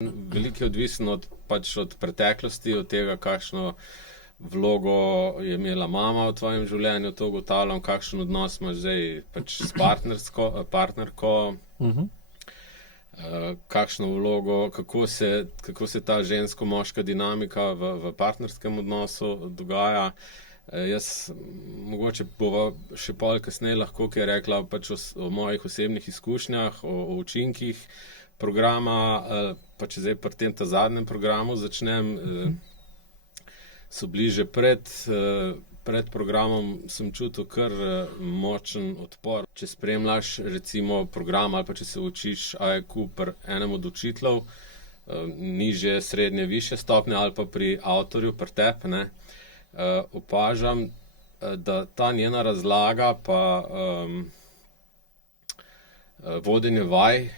Veliko je odvisno od preteklosti, od tega, kakšno vlogo je imela mama v tvojem življenju, to ugotavljam, kakšen odnos imaš zdaj s partnerko, kakšno vlogo, kako se ta žensko-moška dinamika v partnerskem odnosu dogaja. Jaz mogoče bova še pol kasneje lahko kaj rekla o mojih osebnih izkušnjah, o učinkih programa, pa če zdaj pri tem zadnjem programu začnem, so bliže pred programom, sem čutil kar močen odpor. Če spremljaš recimo program ali pa če se učiš AEQ pri enem od učiteljev, nižje, srednje, višje stopnje ali pa pri avtorju, pri tebi, ne, opažam, da ta njena razlaga pa vodenje vaj,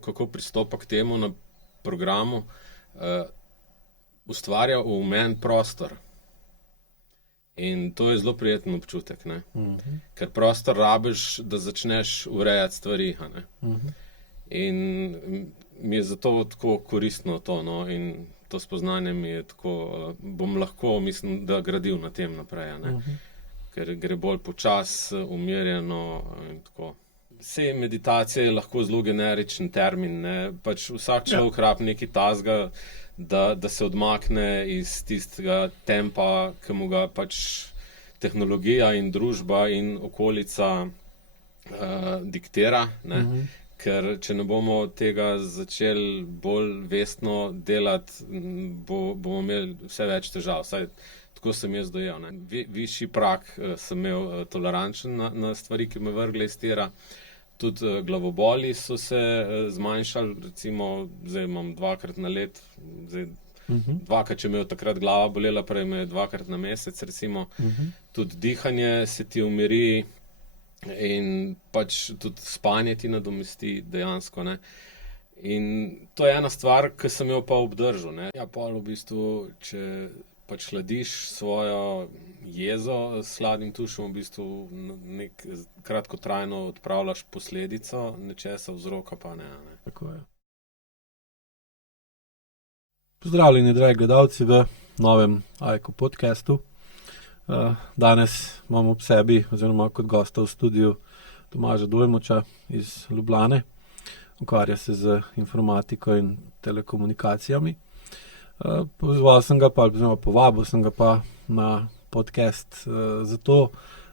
kako pristopa k temu na programu, ustvarja v meni prostor. In to je zelo prijeten občutek, ne. Ker prostor rabiš, da začneš urejati stvari, a ne. In mi je zato tako koristno to, no, in to spoznanje mi je tako, bom lahko, mislim, da gradil na tem naprej, a ne. Ker gre bolj počasi, umirjeno in tako. Saj meditacija je lahko zelo generičen termin, ne, vsak človek rabi nekaj takega, da se odmakne iz tistega tempa, ki mu ga tehnologija in družba in okolica diktira, ne. Ker če ne bomo tega začeli bolj vestno delati, bomo imeli vse več težav, vsaj tako sem jaz dojel, ne. Višji prag sem imel tolerančen na stvari, ki me vrgle iz tira. Tudi glavoboli so se zmanjšali, recimo zdaj imam 2-krat na leto, dvakrat, če me je takrat glava bolela, prej me je 2-krat na mesec, recimo. Tudi dihanje se ti umiri in tudi spanje ti nadomesti dejansko, ne. In to je ena stvar, ki sem jo pa obdržal, ne. Ja, pol v bistvu, če hladiš svojo jezo s hladnim tušem, v bistvu kratkotrajno odpravljaš posledico nečesa, vzroka pa ne, a ne. Tako je. Pozdravljeni, dragi gledalci, v novem AEQ podcastu. Danes imam ob sebi oziroma kot gosta v studiu Tomaža Dojmoča iz Ljubljane. Ukvarja se z informatiko in telekomunikacijami. Povabil sem ga pa na podcast zato,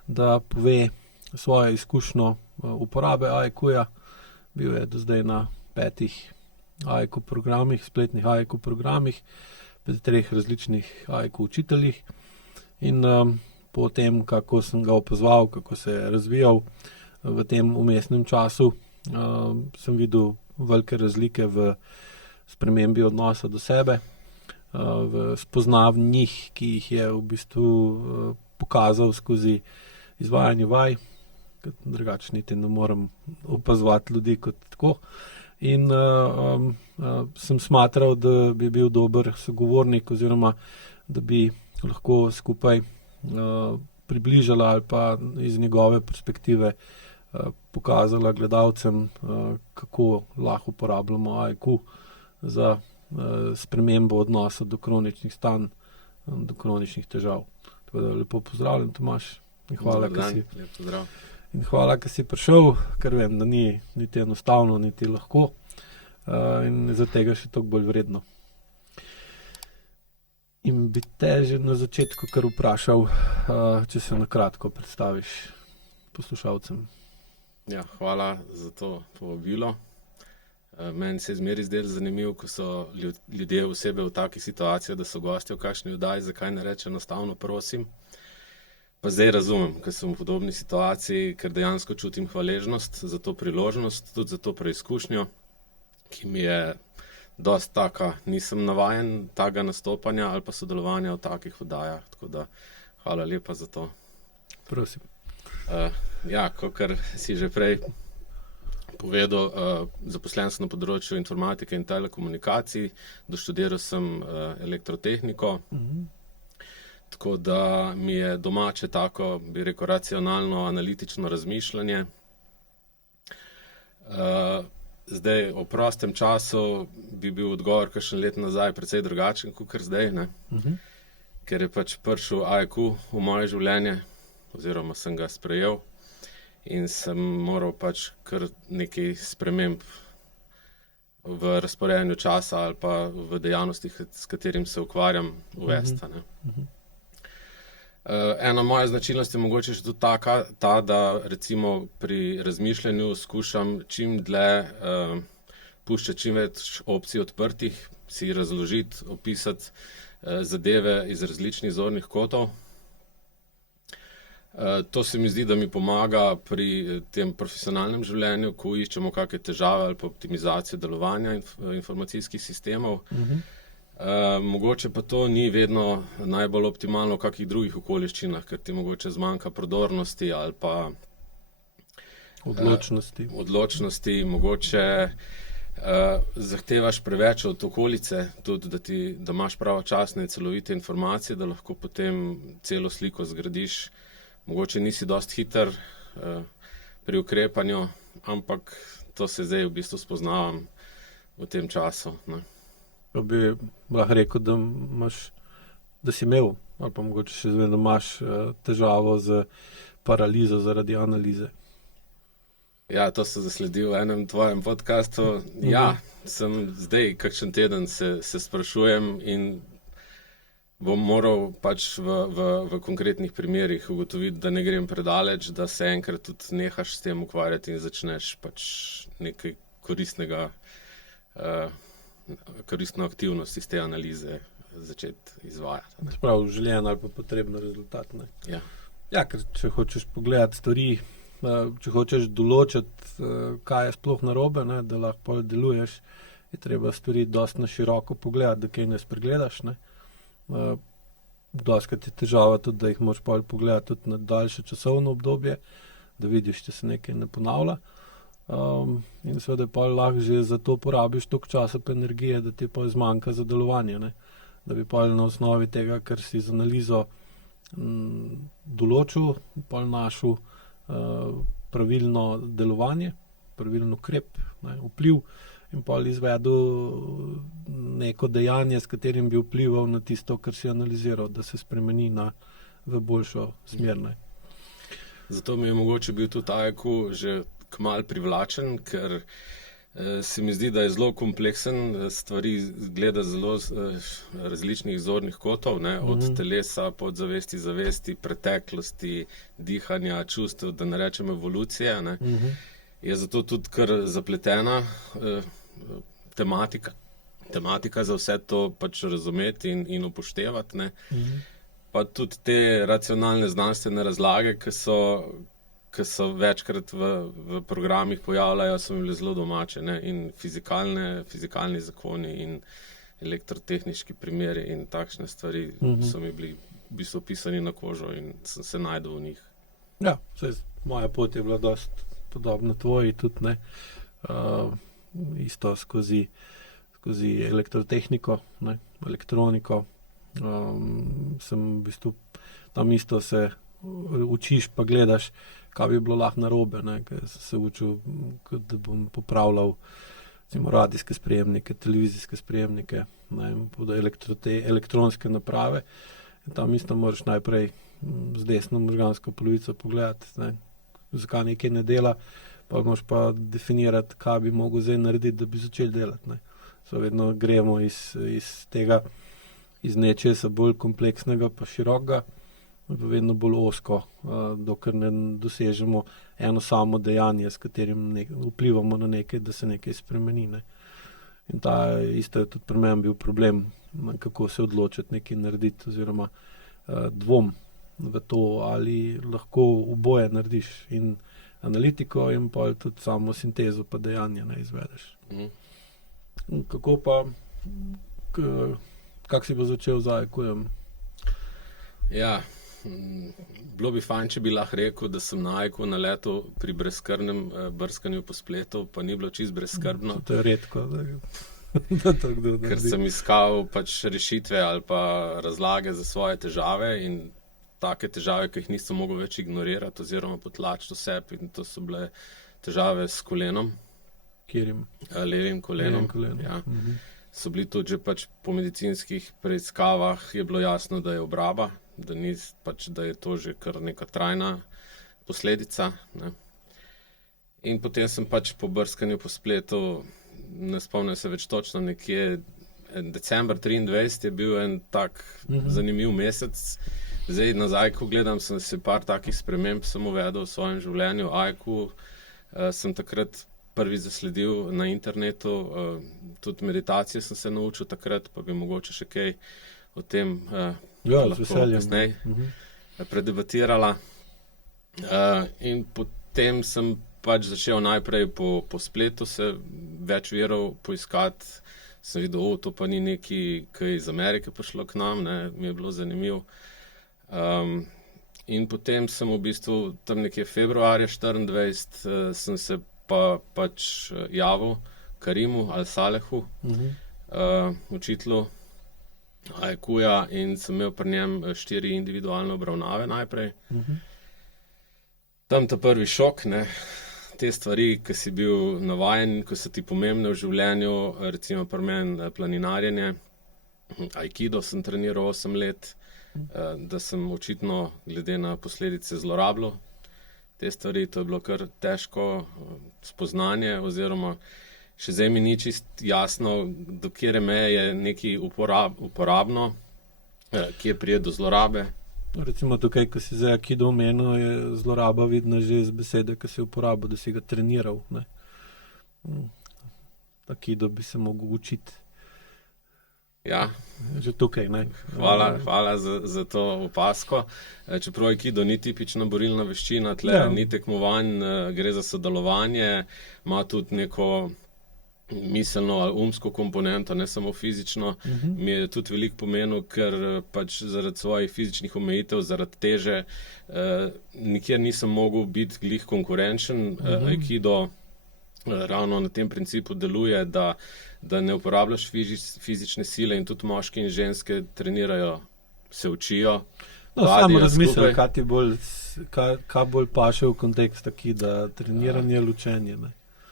da pove svojo izkušnjo uporabe AEQ-ja. Bil je do zdaj na 5 AEQ programih, spletnih AEQ programih, pri 3 različnih AEQ učiteljih. In po tem, kako sem ga opazoval, kako se je razvijal v tem vmesnem času, sem videl velike razlike v spremembi odnosa do sebe, v spoznavanjih, ki jih je v bistvu pokazal skozi izvajanje vaj, ker drugače niti ne morem opazovati ljudi kot tako. In sem smatral, da bi bil dober sogovornik oziroma da bi lahko skupaj približala ali pa iz njegove perspektive pokazala gledalcem, kako lahko uporabljamo AEQ za spremembo odnosa do kroničnih stanj, do kroničnih težav. Tako da lepo pozdravljen, Tomaž. In hvala, ker si prišel, ker vem, da ni niti enostavno, niti lahko. In zaradi tega še toliko bolj vredno. In bi te že na začetku kar vprašal, če se na kratko predstaviš poslušalcem. Ja, hvala za to povabilo. Meni se je zmeraj zdelo zanimivo, ko so ljudje osebe v takih situacijah, da so gostje v kakšni oddaji, zakaj ne reče enostavno prosim. Pa zdaj razumem, ker sem v podobni situaciji, ker dejansko čutim hvaležnost za to priložnost, tudi za to preizkušnjo, ki mi je dosti taka, nisem navajen takega nastopanja ali pa sodelovanja v takih oddajah, tako da hvala lepa za to. Prosim. Ja, kakor si že prej povedal, zaposlen sem na področju informatike in telekomunikacij, doštudiral sem elektrotehniko, tako da mi je domače tako, bi rekel, racionalno, analitično razmišljanje. Zdaj, o prostem času bi bil odgovor kakšen let nazaj precej drugačen, kot zdaj, ne? Ker je pač prišel AEQ v moje življenje, oziroma sem ga sprejel in sem moral pač kar nekaj sprememb v razporejanju časa ali pa v dejavnostih, s katerim se ukvarjam, uvesti. Ne? Ena moja značilnost je mogoče še tudi ta, da recimo pri razmišljanju skušam čim dlje puščati čim več opcij odprtih, si razložiti, opisati zadeve iz različnih zornih kotov. To se mi zdi, da mi pomaga pri tem profesionalnem življenju, ko iščemo kakšne težave ali pa optimizacijo delovanja informacijskih sistemov. Mogoče pa to ni vedno najbolj optimalno v kakih drugih okoliščinah, ker ti mogoče zmanjka prodornosti ali pa odločnosti, mogoče zahtevaš preveč od okolice, tudi da imaš pravočasne in celovite informacije, da lahko potem celo sliko zgradiš. Mogoče nisi dosti hiter pri ukrepanju, ampak to se zdaj v bistvu spoznavam v tem času. Ne. Pa bi lahko rekel, da si imel, ali pa mogoče še zdaj, da imaš težavo z paralizo zaradi analize. Ja, to sem zasledil v enem tvojem podcastu. Ja, sem zdaj kakšen teden se sprašujem in bom moral pač v konkretnih primerih ugotoviti, da ne grem predaleč, da se enkrat tudi nehaš s tem ukvarjati in začneš pač nekaj koristno aktivnost iz te analize začeti izvajati. Sprav željen ali pa potreben rezultat. Ne? Ja. Ja, ker če hočeš pogledati stvari, če hočeš določiti, kaj je sploh narobe, ne, da lahko deluješ, je treba stvari dosti na široko pogledati, da kaj ne spregledaš. Ne. Dostikrat je težava tudi, da jih moraš pogledati tudi na daljše časovno obdobje, da vidiš, če se nekaj ne ponavlja. In seveda pa lahko že za to porabiš toliko časa pa energije, da ti pa zmanjka za delovanje. Ne. Da bi pa na osnovi tega, ker si z analizo določil, pa našel pravilno delovanje, pravilno ukrep, ne, vpliv in pa izvedel neko dejanje, s katerim bi vplival na tisto, kar si analiziral, da se spremeni v boljšo smer. Ne. Zato mi je mogoče bil tudi AEQ že kmalu privlačen, ker se mi zdi, da je zelo kompleksen, stvari gleda zelo različnih zornih kotov, ne, od telesa, podzavesti, zavesti, preteklosti, dihanja, čustev, da ne rečem evolucije. Ne. Je zato tudi kar zapletena tematika za vse to pač razumeti in upoštevati. Ne. Pa tudi te racionalne znanstvene razlage, ki so večkrat v programih pojavljajo, so mi bile zelo domače. Ne. In fizikalni zakoni in elektrotehnički primeri in takšne stvari so mi bili v bistvu pisani na kožo in sem se našel v njih. Ja, moja pot je bila dosti podobna tvoji tudi, ne. Isto skozi elektrotehniko, ne, elektroniko. Sem v bistvu tam isto se učiš pa gledaš, kaj bi bilo lahko narobe, ne, ker sem se učil, da bom popravljal radijske sprejemnike, televizijske sprejemnike, ne, elektronske naprave. In tam isto moraš najprej z desno možgansko polovico pogledati, ne, zakaj nekaj ne dela, pa moraš pa definirati, kaj bi mogel zdaj narediti, da bi začeli delati. Ne. Vedno gremo iz tega, iz nečesa bolj kompleksnega pa širokega, vedno bolj ozko, dokler ne dosežemo eno samo dejanje, s katerim vplivamo na nekaj, da se nekaj spremeni. Ne. In isto je tudi pri meni bil problem, kako se odločiti nekaj narediti, oziroma dvom v to, ali lahko oboje narediš in analitiko in pa tudi samo sintezo pa dejanja ne izvedeš. Kako pa, kako si bo začel z AEQ-jem? Ja, bilo bi fajn, če bi lahko rekel, da sem na AEQ naletel pri brezskrbnem brskanju po spletu, pa ni bilo čisto brezskrbno. To je redko, ker sem iskal pač rešitve ali pa razlage za svoje težave in take težave, ki jih nisem mogel več ignorirati oziroma potlačiti vse, in to so bile težave s kolenom. Katerim? Levim kolenom. Ja. So bili tudi že pač po medicinskih preiskavah, je bilo jasno, da je obraba, da je to že kar neka trajna posledica. Ne. In potem sem pač po brskanju po spletu, ne spomnim se več točno, nekje december 23 je bil en tak zanimiv mesec. Zdaj nazaj, ko gledam, sem se par takih sprememb sem uvedel v svojem življenju. AIQ sem takrat prvi zasledil na internetu, tudi meditacije sem se naučil takrat, pa bi mogoče še kaj o tem lahko kasneje predebatirala. In potem sem pač začel najprej po spletu se več virov poiskati. Sem videl, to pa ni nekaj, kaj iz Amerike prišlo k nam, ne, mi je bilo zanimivo. In potem sem v bistvu tam nekje februarja 24 sem se pač javil Karimu Al-Salehu, učitelju AIQ-ja, in sem imel pri njem 4 individualne obravnave najprej. Tam ta prvi šok, ne, te stvari, ki si bil navajen, ko so ti pomembne v življenju, recimo pri meni planinarjenje, aikido sem treniral 8 let, da sem očitno glede na posledice zlorabljal te stvari, to je bilo kar težko spoznanje, oziroma še zdaj mi ni čist jasno, do katere meje je nekaj uporabno, kje pride do zlorabe. Recimo tukaj, ko si za aikido omenil, je zloraba vidna že iz besede, ki si uporabil, da si ga treniral. Ne? Aikido bi se mogel učiti. Ja. Že tukaj, ne? Hvala za to opazko. Čeprav aikido ni tipična borilna veščina, tle ni tekmovanj, gre za sodelovanje, ima tudi neko miselno ali umsko komponento, ne samo fizično. Mi je tudi veliko pomenil, ker pač zaradi svojih fizičnih omejitev, zaradi teže, nikjer nisem mogel biti glih konkurenčen. Aikido ravno na tem principu deluje, da ne uporabljaš fizične sile, in tudi moški in ženske trenirajo, se učijo. Samo razmislim, kaj bolj paše v kontekst aikida, treniranje, učenje. Ne?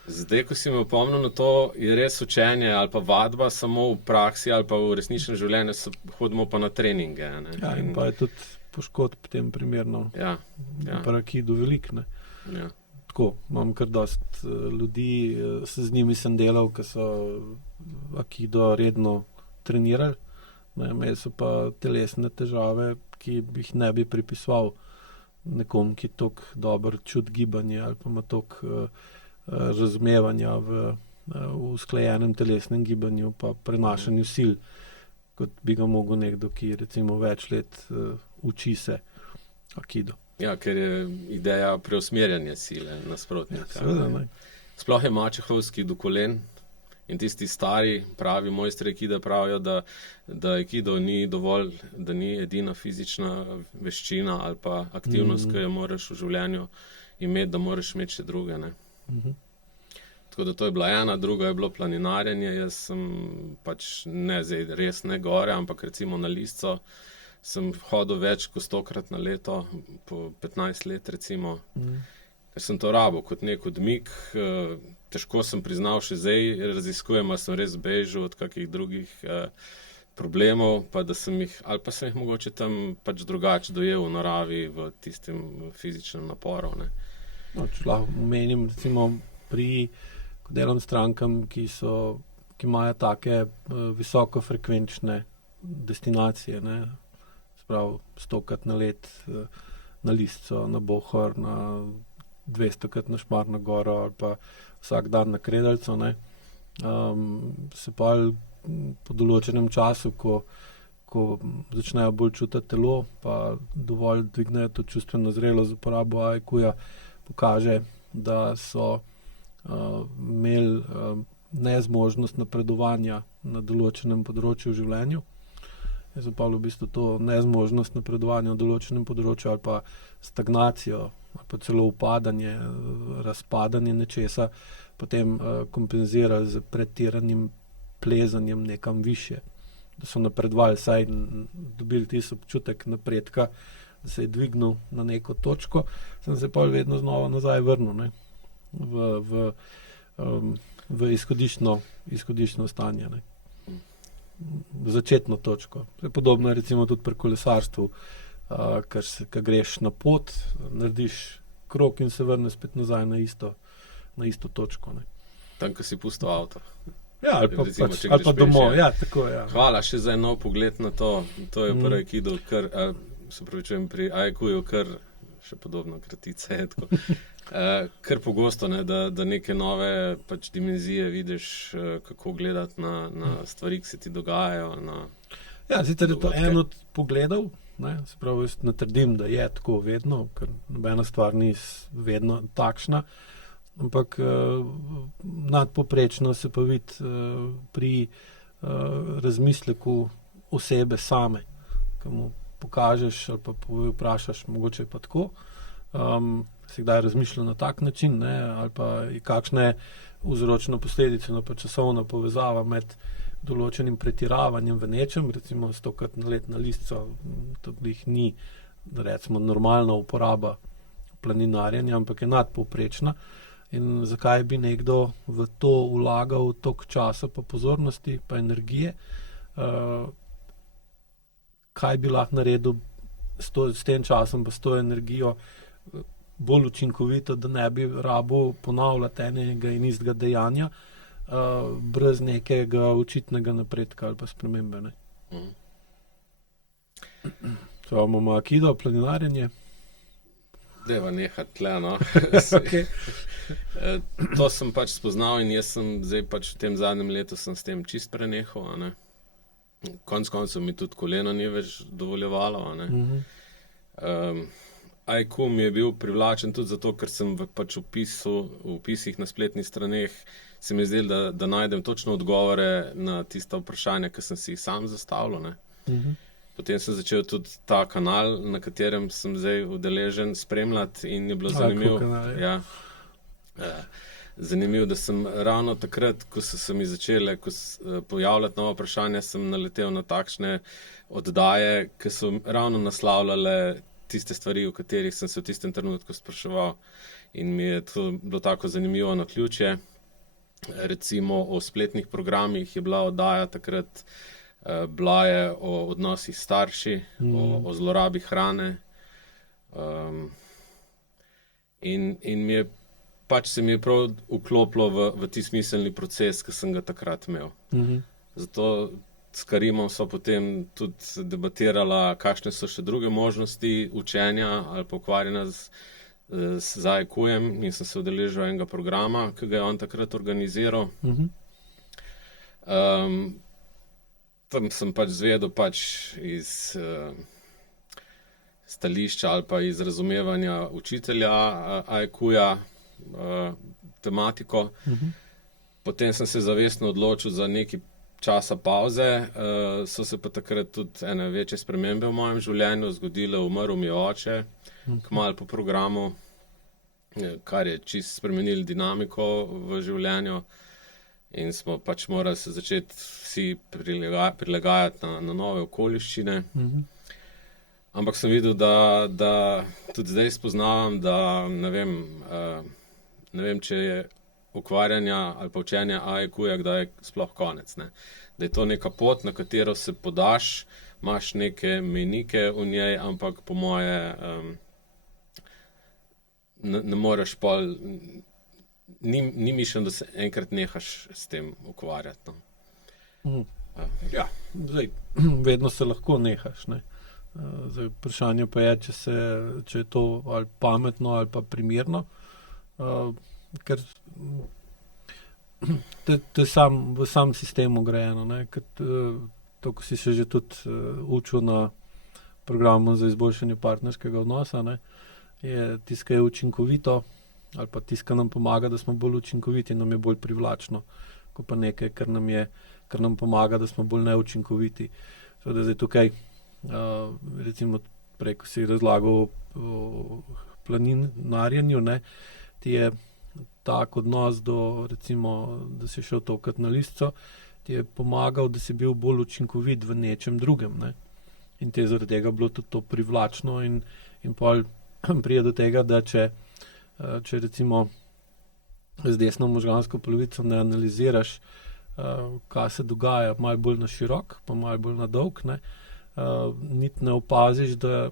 Zdaj, ko si me opomnil na to, je res učenje ali pa vadba samo v praksi ali pa v resničnem življenju, hodimo pa na treninge. Ne? Ja, in pa je tudi poškodb potem primerno. Ja. Pa aikido velik, ne. Ja. Tako, imam kar dost ljudi, z njimi sem delal, ki so aikido redno trenirali. Imeli so pa telesne težave, ki bi jih ne bi pripisoval nekom, ki toliko dobro čuti gibanje ali pa ima toliko razumevanja v usklajenem telesnem gibanju pa prenašanju sil, kot bi ga mogel nekdo, ki recimo več let uči se aikido. Ja, ker je ideja preusmerjanja sile nasprotnika. Seveda, Sploh je mačehovski do kolen, in tisti stari pravi mojstri aikida pravijo, da aikido ni dovolj, da ni edina fizična veščina ali pa aktivnost, ki jo moraš v življenju imeti, da moraš imeti še druge. Ne? Tako da to je bila ena, druga je bilo planinarjenje. Jaz sem pač zdaj res ne gore, ampak recimo na Listco sem hodil več kot 100-krat na leto, po 15 let recimo, ker sem to rabil kot nek odmik. Težko sem priznal, še zdaj raziskujem, ali sem res bežal od kakih drugih problemov, pa da sem jih, ali pa sem jih mogoče tam pač drugače dojel v naravi, v tistem fizičnem naporu. Ne. Če lahko omenim, recimo ko delam strankam, ki imajo take visokofrekvenčne destinacije, ne, sprav 100-krat na let na Listco, na Bohor, na 200-krat na Šmarno goro ali pa vsak dan na Kredalco, ne, se pa po določenem času, ko začnejo bolj čutiti telo, pa dovolj dvignejo to čustveno zrelost z uporabo AIQ-ja, pokaže, da so imeli nezmožnost napredovanja na določenem področju v življenju. Jaz sem pa v bistvu to nezmožnost napredovanja na določenem področju ali pa stagnacijo ali pa celo upadanje, razpadanje nečesa, potem kompenzirali z pretiranim plezanjem nekam više. Da so napredovali, saj dobili tisti občutek napredka, da se je dvignil na neko točko, sem se pa vedno znova nazaj vrnil, ne, v v izhodiščno stanje. Ne. Začetno točko. Podobno je recimo tudi pri kolesarstvu, ker greš na pot, narediš krog in se vrneš spet nazaj na isto točko. Ne. Tam, ko si pustil avto. Ja, ali pa, Recimo, ali pa domov. Ja, tako, ja. Hvala še za en nov pogled na to. To je prvi aikido, se pravičujem, pri Aikuju, kar še podobno kratica je tako. Kar pogosto, ne, da neke nove pač dimenzije vidiš, kako gledati na stvari, ki se ti dogajajo. Ja, sicer je to en od pogledov, ne, se pravi, jaz ne trdim, da je tako vedno, ker nobena stvar ni vedno takšna, ampak nadpoprečno se pa vidi pri razmisleku osebe same, ki mu pokažeš ali pa vprašaš, mogoče je pa tako, si kdaj razmišljal na tak način, ne, ali pa kakšna je vzročna posledica, pa časovna povezava med določenim pretiravanjem v nečem, recimo 100-krat na let na listco, to jih ni, recimo, normalna uporaba planinarjenja, ampak je nadpovprečna. In zakaj bi nekdo v to vlagal toliko časa, pa pozornosti, pa energije, kaj bi lahko naredil s tem časom, pa s to energijo bolj učinkovito, da ne bi rabil ponavljati enega in istega dejanja, brez nekega očitnega napredka ali pa spremembe. Ne. To imamo aikido, planinarjenje. Deva nehati tle, no. Okay. To sem pač spoznal in jaz sem zdaj pač v tem zadnjem letu sem s tem čist prenehal, a ne. Konec koncev mi tudi koleno ni več dovoljevalo, a ne. Aiku mi je bil privlačen tudi zato, ker sem pač v opisih na spletnih straneh se mi zdelo, da najdem točno odgovore na tista vprašanja, ki sem si jih sam zastavljal, ne. Potem sem začel tudi ta kanal, na katerem sem zdaj udeležen, spremljati in je bilo zanimivo. Zanimivo, da sem ravno takrat, ko so se mi začele pojavljati nova vprašanja, sem naletel na takšne oddaje, ki so ravno naslavljale tiste stvari, o katerih sem se v tistem trenutku spraševal. In mi je to bilo tako zanimivo naključje. Recimo o spletnih programih je bila oddaja takrat, bila je o odnosih s starši, o zlorabi hrane. In se mi je prav vklopilo v ti smiselni proces, ki sem ga takrat imel. Zato s Karimom so potem tudi debatirala, kakšne so še druge možnosti učenja ali pa ukvarjanja z Aikujem, in sem se udeležil enega programa, ki ga je on takrat organiziral. Tam sem pač zvedel iz stališča ali pa iz razumevanja učitelja Aikuja tematiko. Potem sem se zavestno odločil za nekaj časa pavze, so se pa takrat tudi ene večje spremembe v mojem življenju zgodile, umrl mi je oče, kmalu po programu, kar je čisto spremenilo dinamiko v življenju. In smo pač morali se začeti vsi prilagajati na nove okoliščine. Ampak sem videl, da tudi zdaj spoznavam, da ne vem, če je ukvarjanja ali pa učenja Aikuja kdaj sploh konec, ne. Da je to neka pot, na katero se podaš, imaš neke mejnike v njej, ampak po moje ne moreš pol, ni mišljeno, da se enkrat nehaš s tem ukvarjati, no. Ja, zdaj, vedno se lahko nehaš, ne. Zdaj, vprašanje pa je, če je to ali pametno ali pa primerno, ker to je v sam sistemu grajeno, ne, ker to, ko si se že tudi učil na programu za izboljšanje partnerskega odnosa, ne, je tisto, je učinkovito, ali pa tisto, kar nam pomaga, da smo bolj učinkoviti, nam je bolj privlačno, kot pa nekaj, kar nam pomaga, da smo bolj neučinkoviti. Seveda zdaj tukaj, recimo prej, ko si razlagal o planinarjenju, ne, ti je tak odnos do, recimo, da si šel tokrat na listco, ti je pomagal, da si bil bolj učinkovit v nečem drugem, ne. In ti je zaradi tega bilo tudi to privlačno in pol pride do tega, da če recimo z desno možgansko polovico ne analiziraš, kaj se dogaja, malo bolj na širok, pa malo bolj na dolg, ne. Niti ne opaziš, da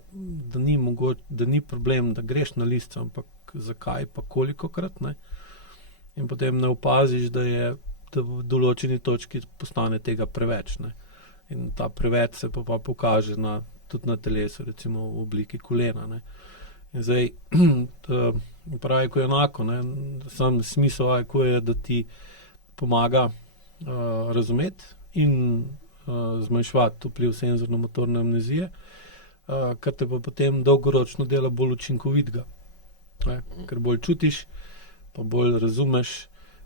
ni problem, da greš na listo, ampak zakaj pa kolikokrat, ne. In potem ne opaziš, da v določeni točki postane tega preveč, ne. In ta preveč se pa pokaže tudi na telesu, recimo v obliki kolena, ne. In zdaj, pravi, ko je enako, ne, sam smisel AIQ je, da ti pomaga razumeti in zmanjševati vpliv senzorno-motorne amnezije, kar te pa potem dolgoročno dela bolj učinkovitega. Ker bolj čutiš, pa bolj razumeš,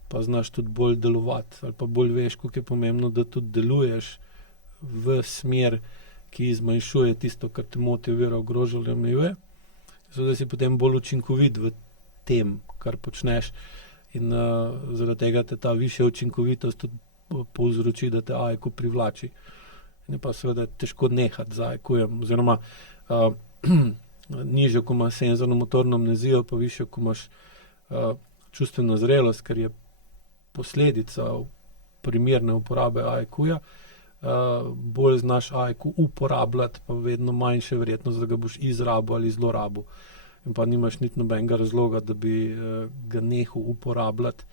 pa znaš tudi bolj delovati, ali pa bolj veš, koliko je pomembno, da tudi deluješ v smer, ki zmanjšuje tisto, kar te moti, ovira, ogroža ali omejuje, zato da si potem bolj učinkovit v tem, kar počneš. In zaradi tega te ta višja učinkovitost tudi povzroči, da te AIQ privlači. In je pa seveda težko nehati z AIQ-jem, oziroma nižjo, ko imaš senzorno-motorno amnezijo, pa višjo, ko imaš čustveno zrelost, ker je posledica primerne uporabe AIQ-ja, bolj znaš AIQ uporabljati, pa vedno manjša verjetnost, da ga boš izrabil ali zlorabil. In pa nimaš niti nobenega razloga, da bi ga nehal uporabljati,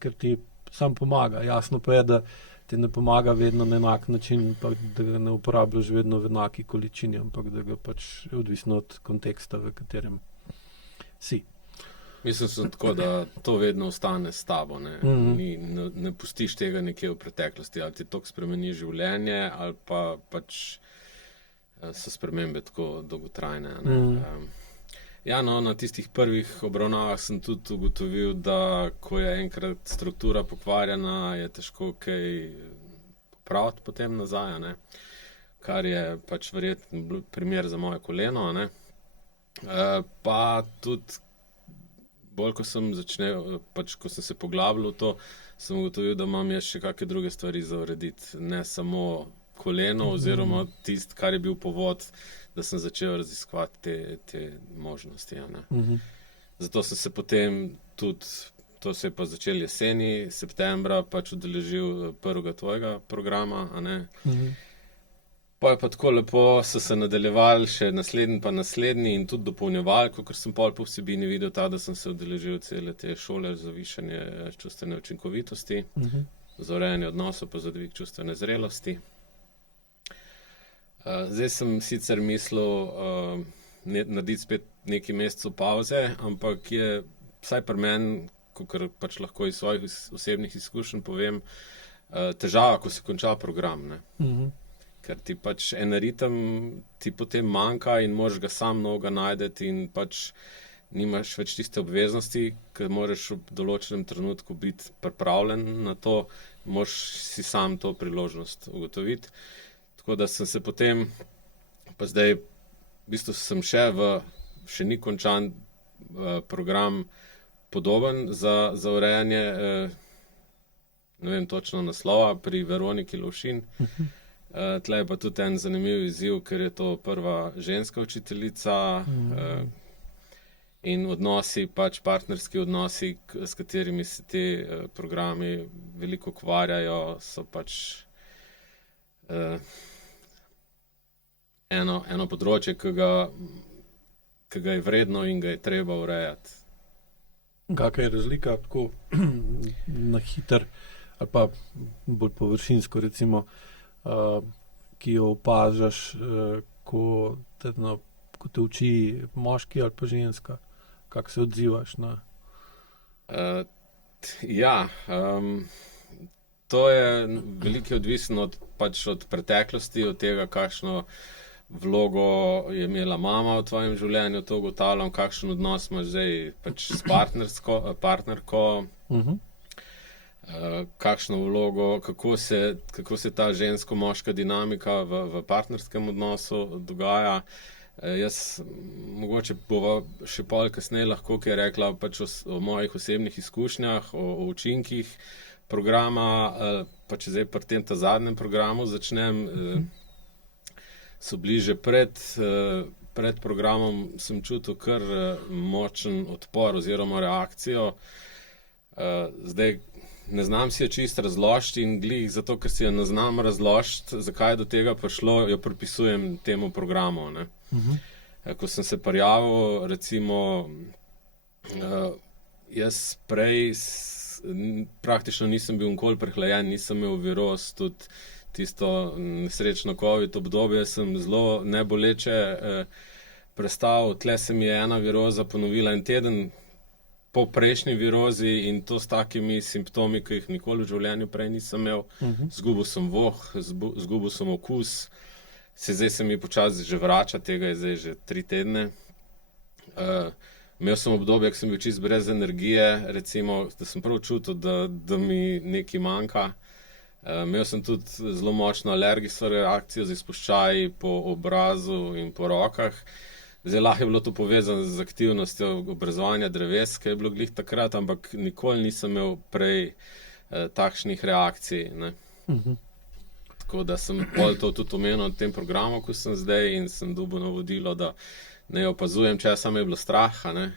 ker ti sam pomaga. Jasno pa je, da ti ne pomaga vedno na enak način, pa da ga ne uporabljaš vedno v enaki količini, ampak da ga pač odvisno od konteksta, v katerem si. Mislim tako, da to vedno ostane s tabo, ne. Ne pustiš tega nekje v preteklosti, ali ti toliko spremeni življenje, ali pa pač so spremembe tako dolgotrajne, ne. Ja, no, na tistih prvih obravnavah sem tudi ugotovil, da ko je enkrat struktura pokvarjena, je težko kaj popraviti potem nazaj, ne. Kar je pač verjetno primer za moje koleno, ne. Pa tudi bolj, ko sem ko sem se poglabljal v to, sem ugotovil, da imam jaz še kakšne druge stvari za urediti, ne samo koleno oziroma tisto, kar je bil povod, da sem začel raziskovati te možnosti, ne. Zato sem se potem tudi, to se je pa začelo jeseni, septembra, pač udeležil prvega tvojega programa, a ne. Pa je pa tako lepo, so se nadaljevali še naslednji in tudi dopolnjevali, kakor sem pol po vsebini videl ta, da sem se udeležil cele te šole za višanje čustvene učinkovitosti, za urejanje odnosov pa za dvig čustvene zrelosti. Zdaj sem sicer mislil narediti spet nekaj mesecev pavze, ampak je vsaj pri meni, kakor pač lahko iz svojih osebnih izkušenj povem, težava, ko se konča program, ne. Ker ti pač en ritem ti potem manjka in moraš ga sam novega najti in pač nimaš več tiste obveznosti, ker moraš v določenem trenutku biti pripravljen na to, moraš si sam to priložnost ugotoviti. Tako da sem se potem, pa zdaj v bistvu sem še ni končan program podoben za urejanje, ne vem točno naslova, pri Veroniki Lovšin. Tule je pa tudi en zanimiv izziv, ker je to prva ženska učiteljica, in odnosi, pač partnerski odnosi, s katerimi se ti programi veliko ukvarjajo, so pač eno področje, ki ga je vredno in ga je treba urejati. Kakšna je razlika tako na hitro ali pa bolj površinsko, recimo, ki jo opažaš, ko te uči moški ali pa ženska? Kako se odzivaš na? To je veliko odvisno od preteklosti, od tega, kakšno vlogo je imela mama v tvojem življenju, to ugotavljam, kakšen odnos imaš zdaj pač s partnerko, kakšno vlogo, kako se ta žensko-moška dinamika v partnerskem odnosu dogaja. Jaz mogoče bova še pol kasneje lahko kaj rekla pač o mojih osebnih izkušnjah, o učinkih programa, pa če zdaj pri tem ta zadnjem programu začnem, so bili že pred programom, sem čutil kar močen odpor oziroma reakcijo Zdaj, ne znam si jo čisto razložiti in glih zato, ker si jo ne znam razložiti, zakaj je do tega prišlo, jo pripisujem temu programu. Ne. Ko sem se prijavil, recimo, jaz prej praktično nisem bil nikoli prehlajen, nisem imel viroz, tudi tisto nesrečno COVID obdobje sem zelo neboleče prestal. Tle se mi je ena viroza ponovila en teden po prejšnji virozi in to s takimi simptomi, ki jih nikoli v življenju prej nisem imel. Zgubil sem voh, zgubil sem okus. Zdaj se mi počasi že vrača, tega je zdaj že 3 tedne. Imel sem obdobje, ko sem bil čist brez energije, recimo, da sem prav čutil, da mi nekaj manjka. Imel sem tudi zelo močno alergijsko reakcijo z izpuščaji po obrazu in po rokah. Zdaj lahko je bilo to povezano z aktivnostjo obrezovanja dreves, ki je bilo glih takrat, ampak nikoli nisem imel prej takšnih reakcij. Ne. Tako da sem bolj to tudi omenil v tem programu, ko sem zdaj in sem dobil navodilo, da ne opazujem, česa me je bilo strah. Ne.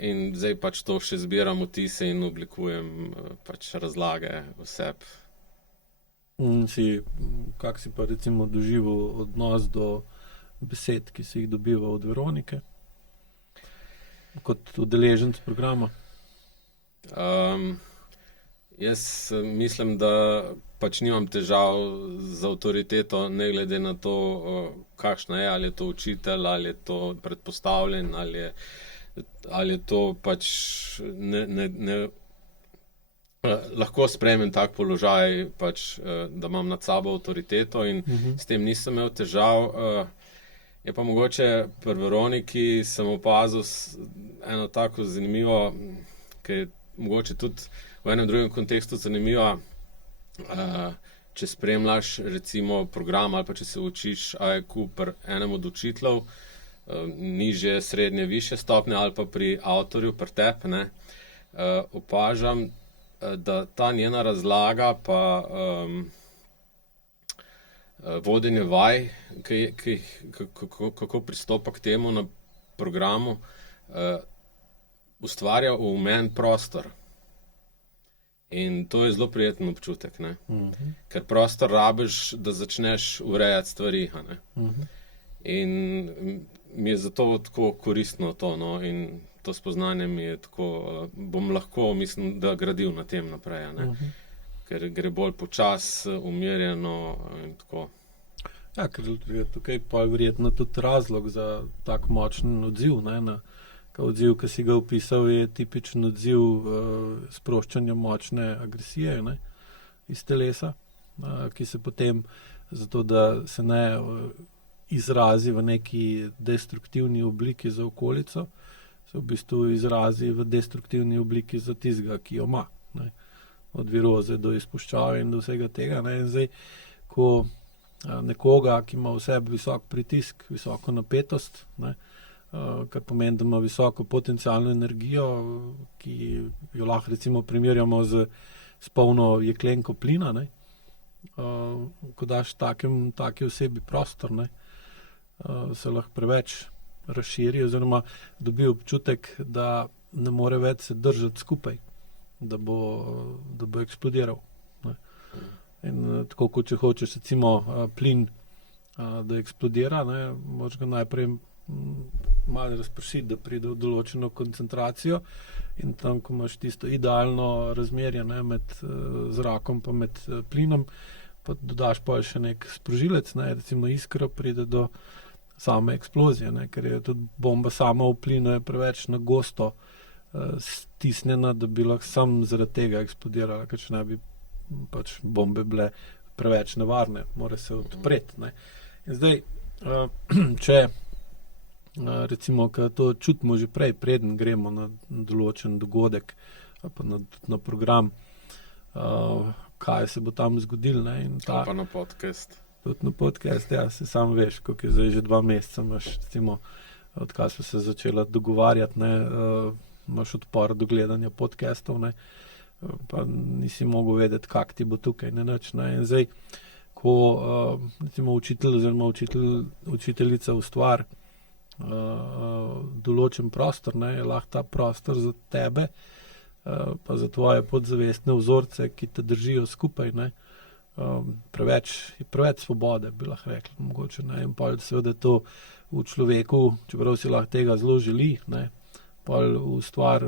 In zdaj pač to še zbiram vtise in oblikujem pač razlage vseb. Kak si pa recimo doživel odnos do besed, ki si jih dobival od Veronike kot udeleženec programa? Jaz mislim, da pač nimam težav z avtoriteto, ne glede na to, kakšna je, ali je to učitelj, ali je to predpostavljen, ali je to pač lahko sprejmem tak položaj, pač, da imam nad sabo avtoriteto in s tem nisem imel težav. Je pa mogoče pri Veroniki sem opazil eno tako zanimivo, ki je mogoče tudi v enem drugem kontekstu zanimiva, če spremljaš recimo program ali pa če se učiš AEQ pri enem od učiteljev, nižje, srednje, višje stopnje ali pa pri avtorju, pri tebi, ne, opažam, da ta njena razlaga pa vodenje vaj, kako pristopa k temu na programu, ustvarja v meni prostor. In to je zelo prijeten občutek, ne. Ker prostor rabiš, da začneš urejati stvari, a ne. In mi je zato tako koristno to, no, in to spoznanje mi je tako, bom lahko, mislim, da gradil na tem naprej, ne. Ker gre bolj počasi, umirjeno in tako. Ja, ker je tukaj pa verjetno tudi razlog za tak močen odziv, ne, odziv, ki si ga opisal, je tipičen odziv sproščanja močne agresije, ne, iz telesa, ki se potem, zato da se ne izrazi v neki destruktivni obliki za okolico, se v bistvu izrazi v destruktivni obliki za tistega, ki jo ima, ne. Od viroze do izpuščave in do vsega tega, ne. In zdaj, ko nekoga, ki ima v sebi visok pritisk, visoko napetost, ne, kar pomeni, da ima visoko potencialno energijo, ki jo lahko recimo primerjamo s polno jeklenko plina, ne, ko daš taki osebi prostor, ne, se lahko preveč razširi oziroma dobi občutek, da ne more več se držati skupaj, da bo eksplodiral. Ne. In tako, kot če hočeš recimo plin, da eksplodira, ne, moraš ga najprej malo razpršiti, da pride v določeno koncentracijo in tam, ko imaš tisto idealno razmerje, ne, med zrakom pa med plinom, pa dodaš pa še nek sprožilec, ne, recimo iskra, pride do same eksplozije, ne, ker je tudi bomba sama v plinu je preveč na gosto stisnjena, da bi lahko sam zaradi tega eksplodirala, ker če ne bi pač bombe bile preveč nevarne, mora se odpreti, ne. In zdaj, če recimo, ker to čutimo že prej, preden gremo na določen dogodek ali pa na program, kaj se bo tam zgodilo, ne, in Pa na podcast. Tudi na podcast, ja, se sam veš, koliko je zdaj že 2 meseca, imaš recimo, odkar smo se začela dogovarjati, ne, imaš odpor do gledanja podcastov, ne, pa nisi mogel vedeti, kak ti bo tukaj, ne, nič, ne, in zdaj, ko recimo učitelj oziroma učiteljica ustvari določen prostor, ne, je lahko ta prostor za tebe pa za tvoje podzavestne vzorce, ki te držijo skupaj, ne. Preveč svobode, bi lahko rekli, mogoče, ne. In pol seveda to v človeku, čeprav si lahko tega zelo želi, ne, pol ustvari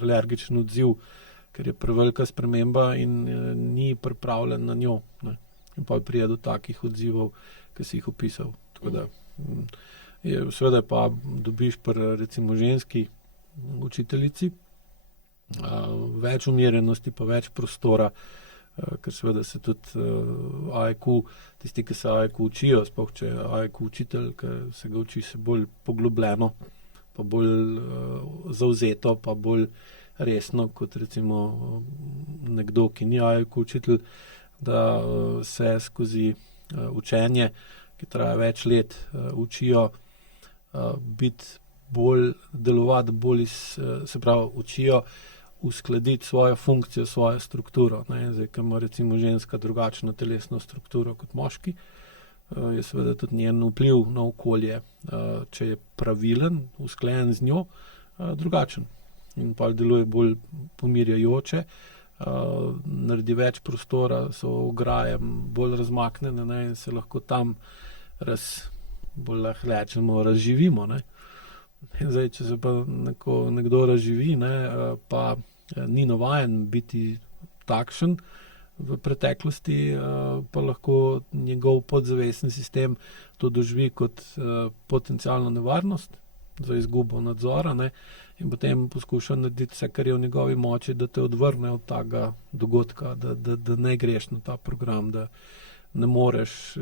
alergičen odziv, ker je prevelika sprememba in ni pripravljen na njo, ne. In pol pride do takih odzivov, ki si jih opisal. Tako da, seveda pa dobiš pri recimo ženski učiteljici več umirjenosti, pa več prostora, ker seveda se tudi AIQ, tisti, ki se AIQ učijo, sploh če je AIQ učitelj, ki se ga uči se bolj poglobljeno, pa bolj zavzeto, pa bolj resno, kot recimo nekdo, ki ni AIQ učitelj, da se skozi učenje, ki traja več let, učijo delovati se pravi, učijo uskladiti svojo funkcijo, svojo strukturo, ne. Zdaj, ko ima recimo ženska drugačno telesno strukturo kot moški, je seveda tudi njen vpliv na okolje, če je pravilen, usklajen z njo, drugačen. In pa deluje bolj pomirjajoče, naredi več prostora, so ograje bolj razmaknjene, ne, in se lahko tam bolj lahko rečemo, razživimo, ne. In zdaj, če se pa nekdo razživi, ne, pa ni navajen biti takšen v preteklosti, pa lahko njegov podzavestni sistem to doživi kot potencialno nevarnost za izgubo nadzora, ne, in potem poskuša narediti vse, kar je v njegovi moči, da te odvrne od tega dogodka, da ne greš na ta program, da ne moreš,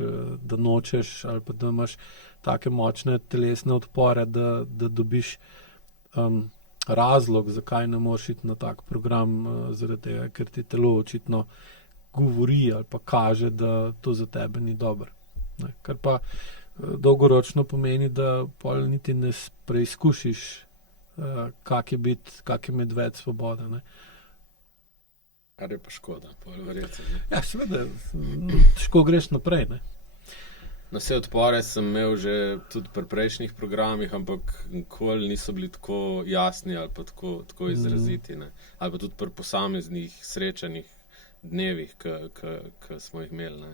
da nočeš, ali pa da imaš take močne telesne odpore, da dobiš razlog, zakaj ne moreš iti na tak program, zaradi tega, ker ti telo očitno govori ali pa kaže, da to za tebe ni dobro. Ne, kar pa dolgoročno pomeni, da pol niti ne preizkušiš, kak je imeti več svobode, ne. Kar je pa škoda, verjetno. Ja, seveda, težko greš naprej, ne. Na vse odpore sem imel že tudi pri prejšnjih programih, ampak nikoli niso bili tako jasni ali pa tako izraziti, ne. Ali pa tudi pri posameznih srečanjih, dnevih, ki smo jih imeli, ne.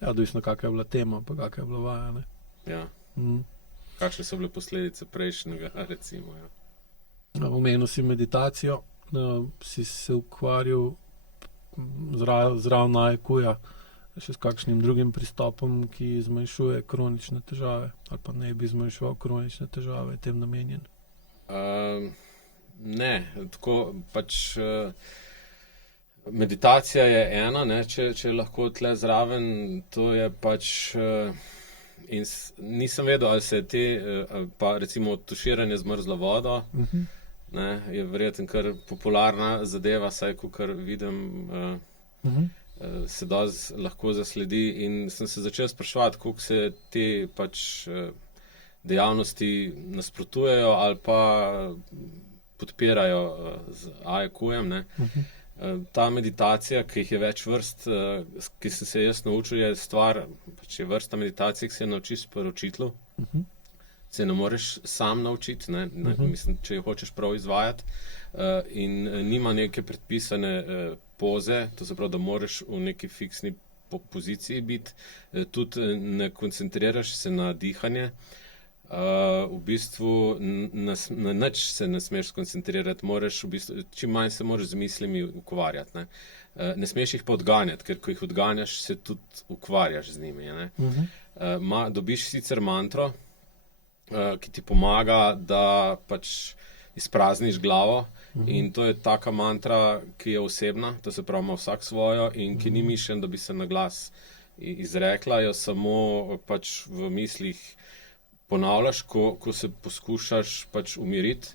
Ja, odvisno, kakšna je bila tema, pa kakšna je bila vaja, ne. Ja. Kakšne so bile posledice prejšnjega, recimo, ja. Omenil si meditacijo, si se ukvarjal zraven AIQ-ja še s kakšnim drugim pristopom, ki zmanjšuje kronične težave, ali pa ne bi zmanjševal kronične težave, tem namenjen? Ne, tako pač meditacija je ena, ne, če lahko tle zraven, to je pač in nisem vedel, ali se je pa recimo tuširanje z mrzlo vodo, ne, je verjetno kar popularna zadeva, saj kakor vidim, se dosti lahko zasledi, in sem se začel spraševati, koliko se te pač dejavnosti nasprotujejo ali pa podpirajo z AIQ-jem, ne. Ta meditacija, ki jih je več vrst, ki sem se jaz naučil, je stvar, pač je vrsta meditacije, ki se naučiš pri učitelju. Se ne moreš sam naučiti, ne, mislim, če jo hočeš prav izvajati, in nima neke predpisane poze, to se pravi, da moraš v neki fiksni poziciji biti, tudi ne koncentriraš se na dihanje, v bistvu na nič se ne smeš skoncentrirati, moraš v bistvu, čim manj se moraš z mislimi ukvarjati, ne. Ne smeš jih pa odganjati, ker ko jih odganjaš, se tudi ukvarjaš z njimi, ne. Dobiš sicer mantro, ki ti pomaga, da pač izprazniš glavo, in to je taka mantra, ki je osebna, to se pravi, ima vsak svojo in ki ni mišljen, da bi se na glas izrekla, jo samo pač v mislih ponavljaš, ko se poskušaš pač umiriti.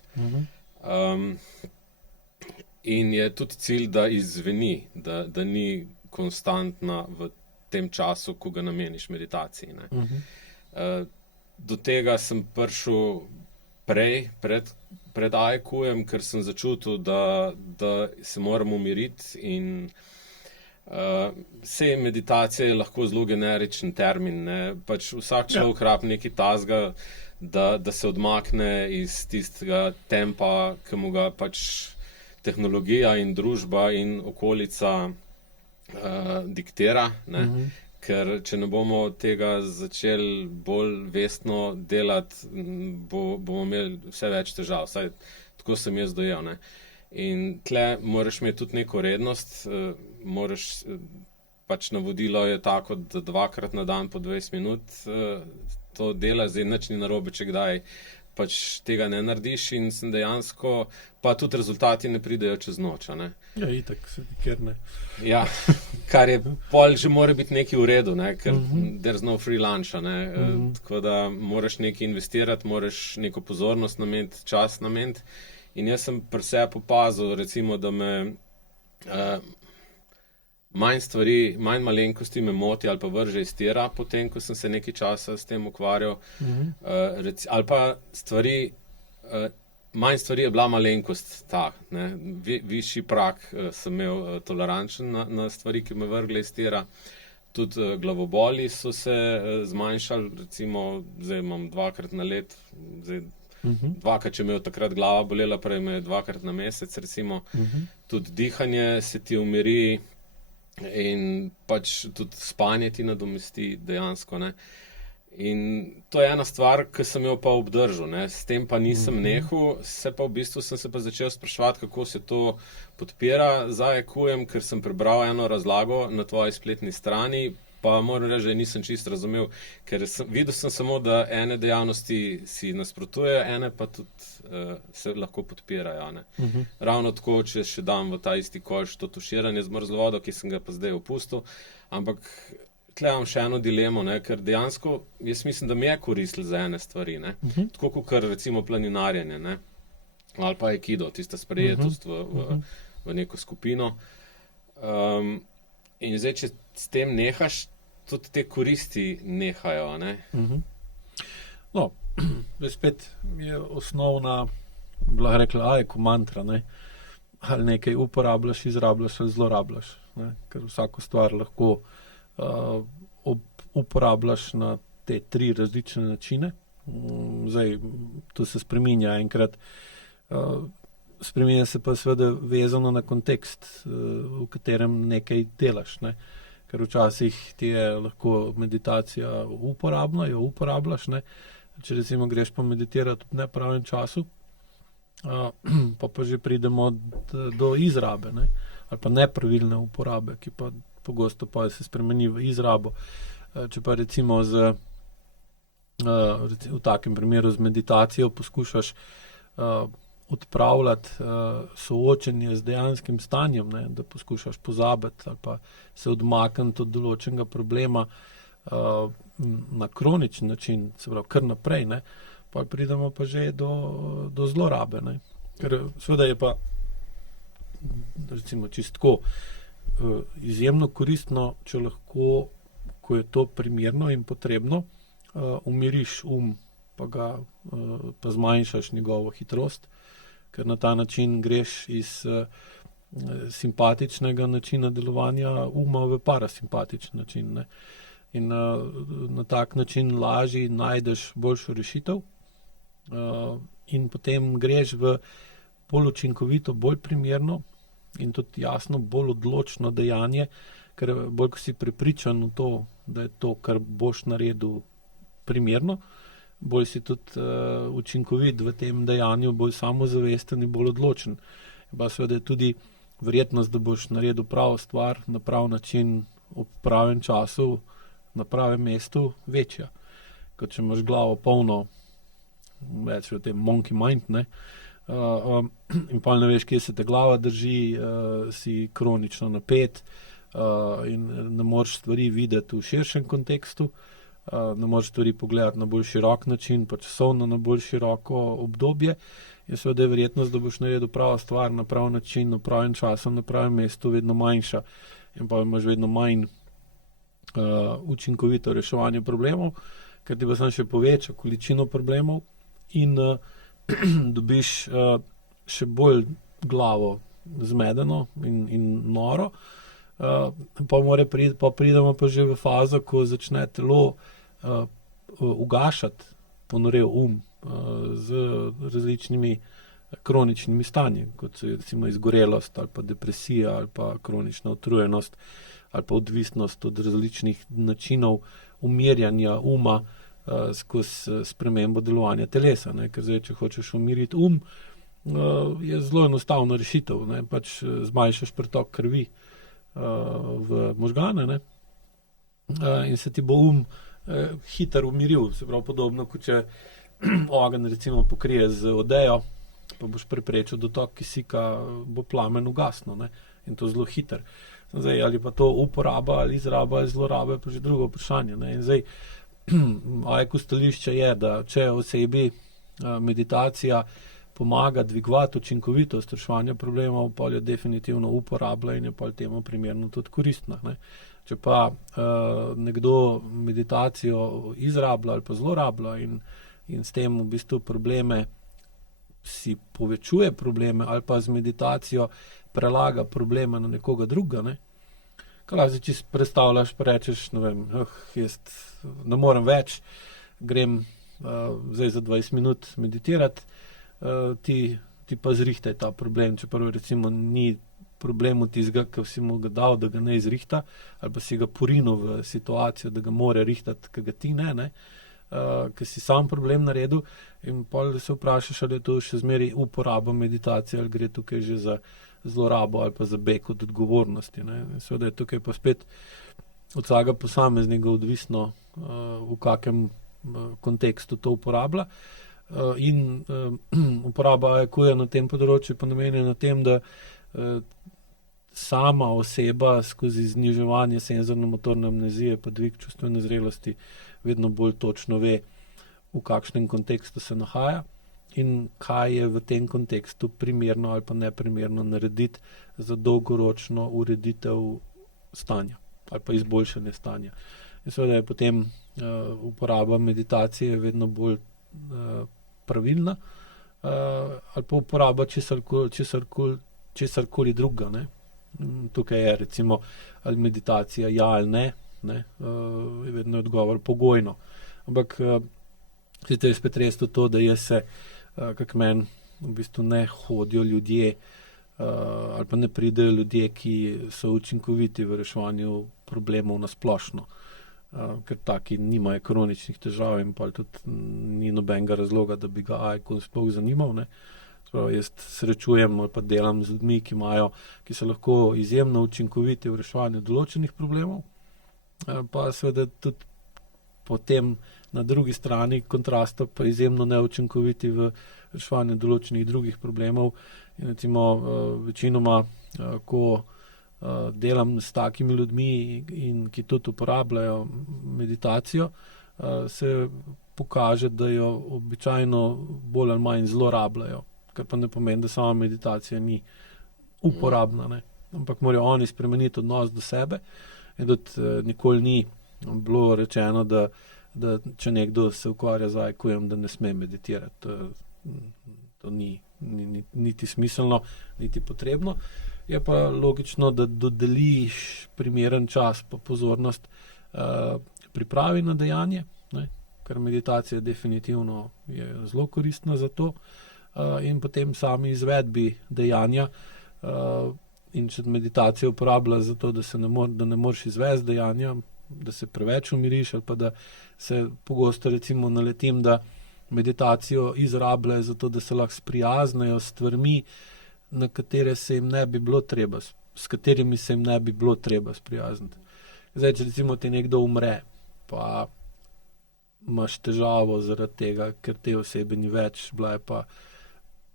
In je tudi cilj, da izzveni, da ni konstantna v tem času, ko ga nameniš meditaciji, ne. Do tega sem prišel pred AIQ-jem, ker sem začutil, da se moram umiriti, in saj meditacija je lahko zelo generičen termin, ne, pač vsak človek rabi nekaj takega, da se odmakne iz tistega tempa, ki mu ga pač tehnologija in družba in okolica diktira, ne? Ker če ne bomo tega začeli bolj vestno delati, bomo imeli vse več težav. Vsaj tako sem jaz dojel, ne. In tle moraš imeti tudi neko rednost, moraš, pač navodilo je tako, da 2-krat na dan po 20 minut to delaš, zdaj nič ni narobe, če kdaj pač tega ne narediš in sem dejansko, pa tudi rezultati ne pridejo čez noč, a ne. Ja, itak se nikjer ne. Ja, kar je pol že mora biti nekaj v redu, ne, ker there's no free lunch, a ne. Tako da moraš nekaj investirati, moraš neko pozornost nameniti, čas nameniti. In jaz sem pri sebi opazil, recimo, da me manj stvari, manj malenkosti me moti ali pa vrže iz tira, potem, ko sem se nekaj časa s tem ukvarjal. Ali pa stvari, manj stvari je bila malenkost ta, ne. Višji prag sem imel tolerančen na stvari, ki me vrgle iz tira. Tudi glavoboli so se zmanjšali, recimo, zdaj imam 2-krat na let, zdaj 2-krat, če me je takrat glava bolela, prej me je 2-krat na mesec, recimo. Tudi dihanje se ti umiri in pač tudi spanje ti nadomesti dejansko, ne. In to je ena stvar, ki sem jo pa obdržal, ne. S tem pa nisem nehal, v bistvu sem se pa začel spraševati, kako se to podpira za EQ-jem, ker sem prebral eno razlago na tvoji spletni strani, pa moram reči, da nisem čisto razumel, ker videl sem samo, da ene dejavnosti si nasprotujejo, ene pa tudi se lahko podpirajo, ne. Ravno tako, če še dam v ta isti koš to tuširanje z mrzlo vodo, ki sem ga pa zdaj opustil, ampak tle imam še eno dilemo, ne, ker dejansko jaz mislim, da mi je koristilo za ene stvari, ne. Tako kot recimo planinarjenje, ne. Ali pa aikido, tista sprejetost v neko skupino. In zdaj, če s tem nehaš, tudi te koristi nehajo, ne? No, zdaj spet je osnovna, bi lahko rekla, AEQ mantra, ne? Ali nekaj uporabljaš, izrabljaš ali zlorabljaš, ne? Ker vsako stvar lahko uporabljaš na te 3 različne načine. Zdaj, to se spreminja enkrat, spreminja se pa seveda vezano na kontekst, v katerem nekaj delaš, ne. Ker včasih ti je lahko meditacija uporabna, jo uporabljaš, ne. Če recimo greš pa meditirati v nepravem času, pa že pridemo do izrabe, ne. Ali pa nepravilne uporabe, ki pa pogosto pa se spremeni v izrabo. Če pa recimo v takem primeru z meditacijo poskušaš odpravljati soočenje z dejanskim stanjem, ne, da poskušaš pozabiti ali pa se odmakniti od določenega problema na kroničen način, se pravi kar naprej, ne, pa pridemo pa že do zlorabe, ne. Ker seveda je pa recimo čistko izjemno koristno, če lahko, ko je to primerno in potrebno, umiriš pa zmanjšaš njegovo hitrost, ker na ta način greš iz simpatičnega načina delovanja uma v parasimpatičen način, ne. In na tak način lažje najdeš boljšo rešitev in potem greš v bolj učinkovito, bolj primerno in tudi jasno, bolj odločno dejanje, ker bolj, ko si prepričan v to, da je to, kar boš naredil, primerno, bolj si tudi učinkovit v tem dejanju, bolj samozavesten in bolj odločen. Pa seveda je tudi verjetnost, da boš naredil pravo stvar na prav način, ob pravem času, na pravem mestu, večja. Kot če imaš glavo polno, več v tem monkey mind, ne, in pa ne veš, kje se te glava drži, si kronično napet in ne moreš stvari videti v širšem kontekstu, ne moreš stvari pogledati na bolj širok način, pa časovno na bolj široko obdobje. Je seveda verjetnost, da boš naredil pravo stvar na prav način, na pravem času, na pravem mestu vedno manjša in pa imaš vedno manj učinkovito reševanje problemov, ker ti pa samo še poveča količino problemov in dobiš še bolj glavo zmedeno in noro. Pa pridemo pa že v fazo, ko začne telo ugašati ponorel z različnimi kroničnimi stanji, kot so recimo izgorelost ali pa depresija ali pa kronična utrujenost ali pa odvisnost od različnih načinov umirjanja uma skozi spremembo delovanja telesa. Ne? Ker zdaj, če hočeš umiriti je zelo enostavna rešitev. Ne? Pač zmanjšaš pretok krvi v možgane, ne? In se ti bo hitro umiril. Se pravi, podobno, kot če ogenj recimo pokrije z odejo, pa boš preprečil dotok kisika, bo plamen ugasnil, ne? In to zelo hitro. Zdaj, ali pa to uporaba ali izraba ali zloraba, je pa že drugo vprašanje. Ne? In zdaj, AIQ stališče je, da če osebi meditacija pomaga dvigovati učinkovitost reševanja problemov, pa je definitivno uporablja in je pa temu primerno tudi koristna. Ne? Če pa nekdo meditacijo izrablja ali pa zlorablja in s tem v bistvu probleme si povečuje probleme ali pa z meditacijo prelaga probleme na nekoga drugega, ne? Kaj če si predstavljaš, pa rečeš, ne vem, jaz ne morem več, grem zdaj za 20 minut meditirati, ti pa zrihtaj ta problem, čeprav recimo ni problemu tistega, ki si mu ga dal, da ga ne izrihta, ali pa si ga porinil v situacijo, da ga more rihtati, ki ga ti ne, ki si sam problem naredil in pol se vprašaš, ali je to še zmeraj uporaba meditacije, ali gre tukaj že za zlorabo ali pa za beg od odgovornosti. Ne. Seveda je tukaj pa spet od vsakega posameznika odvisno, v kakem kontekstu to uporablja. In uporaba AIQ-ja na tem področju pa namenjena tem, da sama oseba skozi zniževanje senzorno-motorne amnezije pa dvig čustvene zrelosti vedno bolj točno ve, v kakšnem kontekstu se nahaja in kaj je v tem kontekstu primerno ali pa neprimerno narediti za dolgoročno ureditev stanja ali pa izboljšanje stanja. In seveda je potem uporaba meditacije vedno bolj pravilna ali pa uporaba česarkoli drugega. Ne? Tukaj je recimo ali meditacija ja ali ne, je vedno odgovor pogojno. Ampak je spet res to, da jaz se, kak meni, v bistvu ne hodijo ljudje ali pa ne pridejo ljudje, ki so učinkoviti v reševanju problemov na splošno. Ker taki nimajo kroničnih težav in pa tudi ni nobenega razloga, da bi ga AIQ sploh zanimal. Ne. Jaz srečujem ali pa delam z ljudmi, ki so lahko izjemno učinkoviti v reševanju določenih problemov, pa seveda tudi potem na drugi strani kontrasta pa izjemno neučinkoviti v reševanju določenih drugih problemov. In recimo večinoma, ko delam s takimi ljudmi in ki tudi uporabljajo meditacijo, se pokaže, da jo običajno bolj ali manj zlorabljajo, kar pa ne pomeni, da sama meditacija ni uporabna, ne. Ampak morajo oni spremeniti odnos do sebe in tudi nikoli ni bilo rečeno, da če nekdo se ukvarja z AIQ-jem, da ne sme meditirati. To ni niti smiselno, niti potrebno. Je pa logično, da dodeliš primeren čas pa pozornost pripravi na dejanje, ne, ker meditacija definitivno je zelo koristna za to, in potem sami izvedbi dejanja. In če meditacija uporablja za to, da ne moreš izvesti dejanja, da se preveč umiriš, ali pa da se pogosto recimo naletim, da meditacijo izrabljajo zato, da se lahko sprijaznejo s stvarmi, s katerimi se jim ne bi bilo treba sprijazniti. Zdaj, če recimo ti nekdo umre, pa imaš težavo zaradi tega, ker te osebe ni več, bila je pa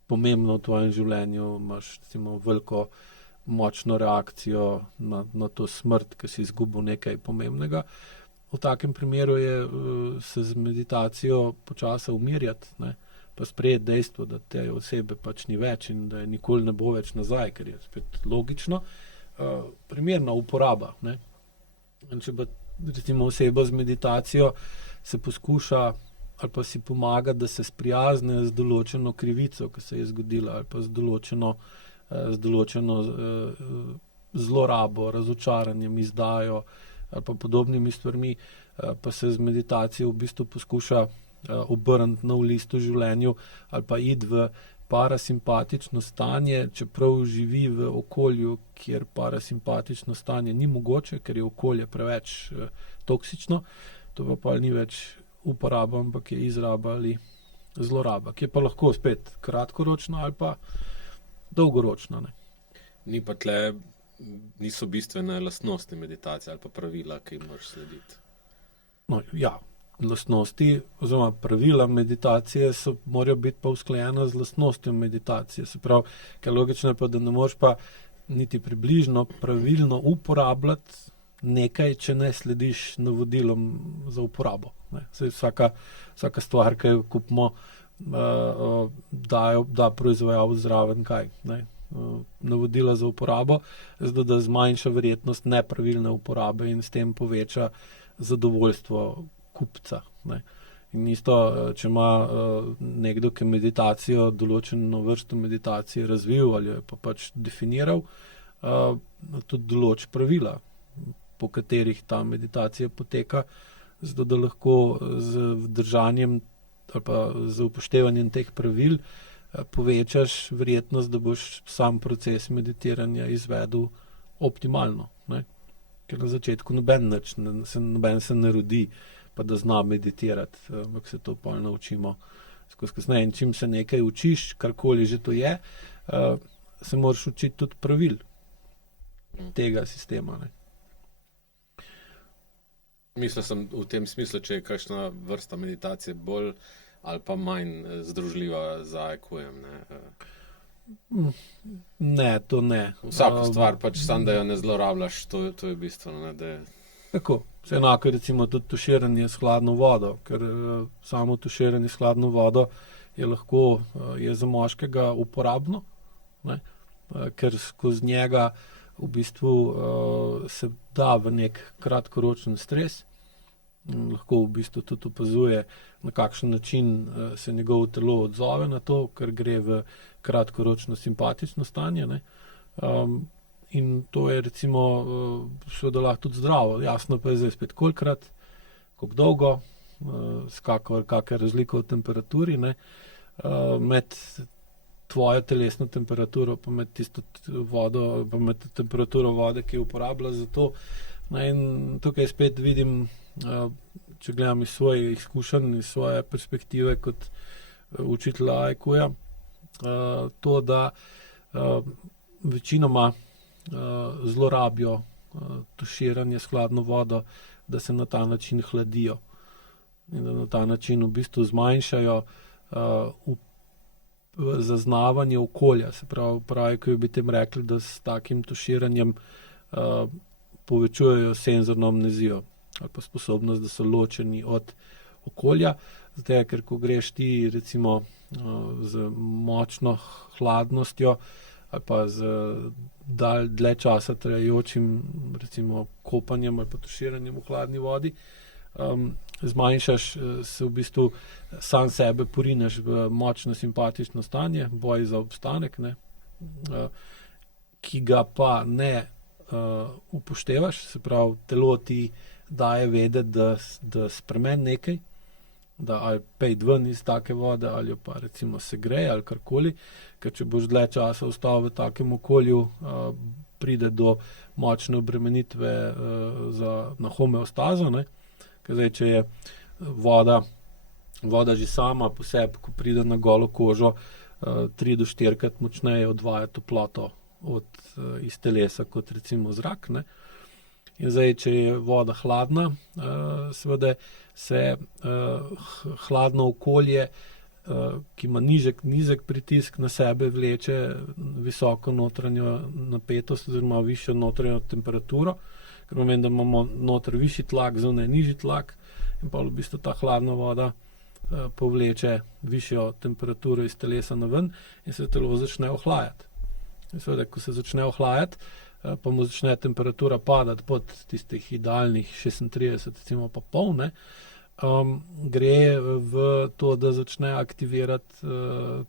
pomembno v tvojem življenju, imaš recimo veliko močno reakcijo na to smrt, ki si izgubil nekaj pomembnega. V takem primeru je se z meditacijo počasi umirjati, ne, pa sprejeti dejstvo, da te osebe pač ni več in da je nikoli ne bo več nazaj, ker je spet logično, primerna uporaba. Ne. In če pa recimo oseba z meditacijo se poskuša ali pa si pomaga, da se sprijazne z določeno krivico, ki se je zgodila, ali pa z določeno zlorabo, razočaranjem, izdajo ali pa podobnimi stvarmi, pa se z meditacijo v bistvu poskuša obrniti nov list v življenju ali pa iti v parasimpatično stanje, čeprav živi v okolju, kjer parasimpatično stanje ni mogoče, ker je okolje preveč toksično, to pa ni več uporaba, ampak je izraba ali zloraba, ki je pa lahko spet kratkoročna ali pa dolgoročna. Ne. Niso bistvene lastnosti meditacije ali pa pravila, ki jim moraš slediti. No, ja, lastnosti oziroma pravila meditacije morajo biti pa usklajena z lastnostjo meditacije. Se pravi, ker logično je pa, da ne moreš pa niti približno pravilno uporabljati nekaj, če ne slediš navodilom za uporabo. Ne. Vsaka stvar, ki jo kupimo, da proizvajalec zraven kaj. Ne. Navodila za uporabo, zato da zmanjša verjetnost nepravilne uporabe in s tem poveča zadovoljstvo kupca. Ne. In isto, če ima nekdo, ki meditacijo, določeno vrsto meditacije razvil ali jo je pa pač definiral, tudi določi pravila, po katerih ta meditacija poteka, zato da lahko z vdržanjem ali pa z upoštevanjem teh pravil povečaš verjetnost, da boš sam proces meditiranja izvedel optimalno. Ne? Ker na začetku noben se ne rodi, pa da zna meditirati, ampak se to pol naučimo skozi kasneje. In čim se nekaj učiš, karkoli že to je, se moraš učiti tudi pravil tega sistema. Ne? Mislil sem v tem smislu, če je kakšna vrsta meditacije bolj ali pa manj združljiva z IQ-jem. Ne, to ne. Vsako stvar pač sam, da jo ne zlorabljaš, to je bistveno. Tako, vse enako recimo tudi tuširanje s hladno vodo, ker samo tuširanje s hladno vodo je za moškega uporabno, ne? Ker skozi njega v bistvu se da v nek kratkoročen stres, lahko v bistvu tudi opazuje, na kakšen način se njegovo telo odzove na to, ker gre v kratkoročno simpatično stanje. Ne? In to je recimo seveda lahko tudi zdravo. Jasno pa je zdaj spet kolikrat, koliko dolgo, kakšna razlika v temperaturi, ne? Med tvojo telesno temperaturo pa med tisto vodo, pa med temperaturo vode, ki jo uporablja za to. In tukaj spet vidim, če gledam iz svojih izkušenj, iz svoje perspektive kot učitelja IQ-ja, to, da večinoma zlorabijo tuširanje s hladno vodo, da se na ta način hladijo in da na ta način v bistvu zmanjšajo zaznavanje okolja. Se pravi, ko bi tem rekli, da s takim tuširanjem povečujejo senzorno amnezijo ali pa sposobnost, da so ločeni od okolja. Zato, ker ko greš ti recimo z močno hladnostjo ali pa z dlje časa trajajočim recimo kopanjem ali pa tuširanjem v hladni vodi, zmanjšaš, se v bistvu sam sebe porineš v močno simpatično stanje, boj za obstanek, ne, ki ga pa ne upoštevaš, se pravi, telo ti daje vedeti, da spremeni nekaj, da ali pejdi ven iz take vode, ali jo pa recimo segrej ali karkoli, ker če boš dlje časa ostal v takem okolju, pride do močne obremenitve na homeostazo, ne? Ker zdaj, če je voda že sama po sebi, ko pride na golo kožo, 3 do 4-krat močneje odvaja toploto iz telesa kot recimo zrak, ne? In zdaj, če je voda hladna, seveda se hladno okolje, ki ima nizek pritisk na sebe, vleče visoko notranjo napetost oziroma višjo notranjo temperaturo, ker pomeni, da imamo noter višji tlak, zunaj nižji tlak in pa v bistvu ta hladna voda povleče višjo temperaturo iz telesa naven in se telo začne ohlajati. In seveda, ko se začne ohlajati, pa mu začne temperatura padati pod tistih idealnih 36, recimo pa pol, ne, gre v to, da začne aktivirati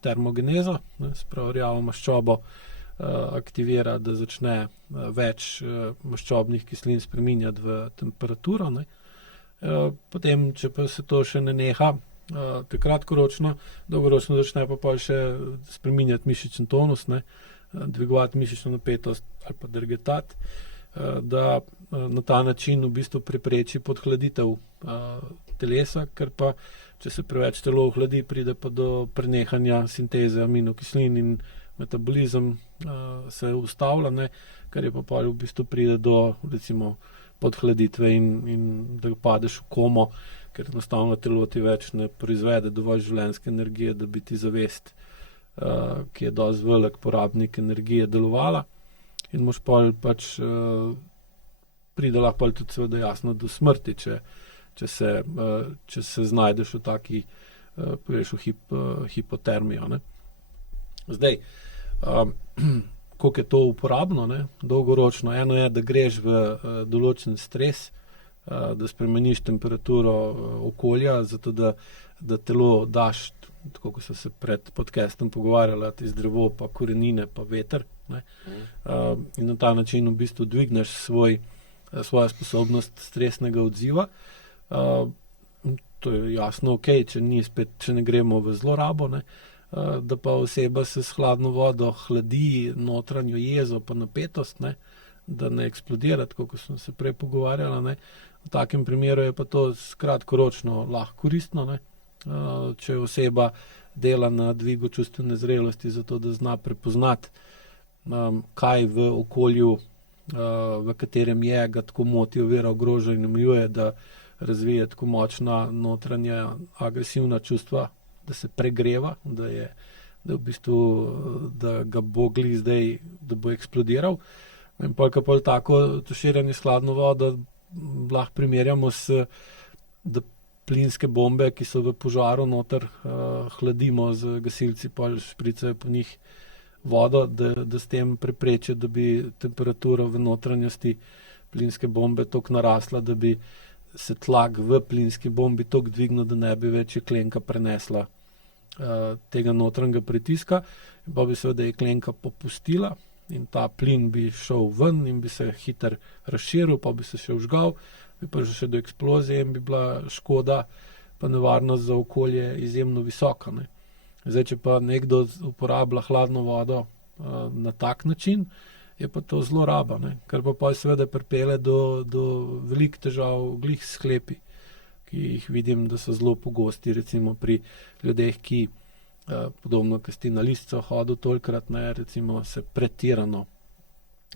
termogenezo, ne, sprav rjavo maščobo aktivira, da začne več maščobnih kislin spreminjati v temperaturo, ne. Potem, če pa se to še ne neha, to je kratkoročno, dolgoročno začne pa še spreminjati mišični tonus, ne, dvigovati mišično napetost ali pa drgetati, da na ta način v bistvu prepreči podhladitev telesa, ker pa, če se preveč telo ohladi, pride pa do prenehanja sinteze aminokislin in metabolizem se ustavlja, ne, kar je pa pol v bistvu pride do recimo podhladitve in da padeš v komo, ker enostavno telo ti več ne proizvede dovolj življenjske energije, da bi ti zavest, ki je dosti velik porabnik energije, delovala in moš pol pač pride lahko tudi seveda jasno do smrti, če se znajdeš v taki, poveš, hipotermijo, ne. Zdaj, koliko je to uporabno, ne, dolgoročno, eno je, da greš v določen stres, da spremeniš temperaturo okolja, zato da telo daš, tako kot so se pred podcastom pogovarjali, iz drevo, pa korenine, pa veter, ne, in na ta način v bistvu dvigneš svojo sposobnost stresnega odziva. To je jasno okej, če ne gremo v zlorabo, ne, da pa oseba se s hladno vodo hladi notranjo jezo pa napetost, ne, da ne eksplodira, tako kot smo se prej pogovarjali, ne. V takem primeru je pa to kratkoročno lahko koristno, ne. Če oseba dela na dvigu čustvene zrelosti, zato da zna prepoznati, kaj v okolju, v katerem je, ga tako moti, ovira, ogroža in omejuje, da razvije tako močna notranja agresivna čustva, da se pregreva, da v bistvu, da ga bo glih zdaj, da bo eksplodiral. In pol tako tuširanje s hladno vodo lahko primerjamo da plinske bombe, ki so v požaru noter, hladimo z gasilci, pol špricajo po njih vodo, da s tem preprečijo, da bi temperatura v notranjosti plinske bombe toliko narasla, da bi se tlak v plinski bombi toliko dvignil, da ne bi več jeklenka prenesla tega notranjega pritiska, in pa bi seveda jeklenka popustila in ta plin bi šel ven in bi se hitro razširil, pa bi se še vžgal, bi pa še do eksplozije in bi bila škoda pa nevarnost za okolje izjemno visoka, ne. Zdaj, če pa nekdo uporablja hladno vodo na tak način, je pa to zloraba, ne, kar pa seveda pripelje do velikih težav glih s sklepi, ki jih vidim, da so zelo pogosti, recimo pri ljudeh, ki podobno, ko si na Lisco hodil tolikrat, ne, recimo se pretirano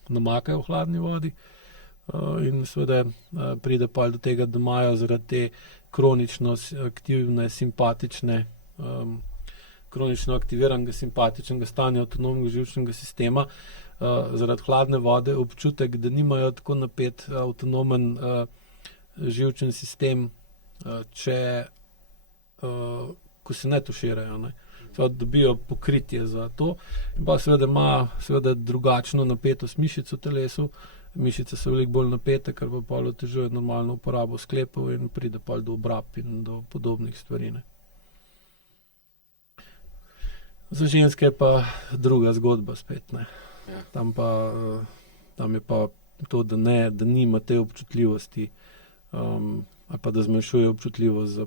namakajo v hladni vodi, in seveda pride pa do tega, da imajo zaradi te kronično aktivne, simpatične, kronično aktiviranega simpatičnega stanja avtonomnega živčnega sistema, zaradi hladne vode občutek, da nimajo tako napet avtonomen živčen sistem, ko se ne tuširajo, ne. Dobijo pokritje za to in pa seveda ima drugačno napetost mišic v telesu, mišice so veliko bolj napete, kar pa pol otežuje normalno uporabo sklepov in pride pol do obrab in do podobnih stvari, ne. Za ženske je pa druga zgodba spet, ne. Ja. Tam je pa to, da nima te občutljivosti, ali pa da zmanjšuje občutljivost za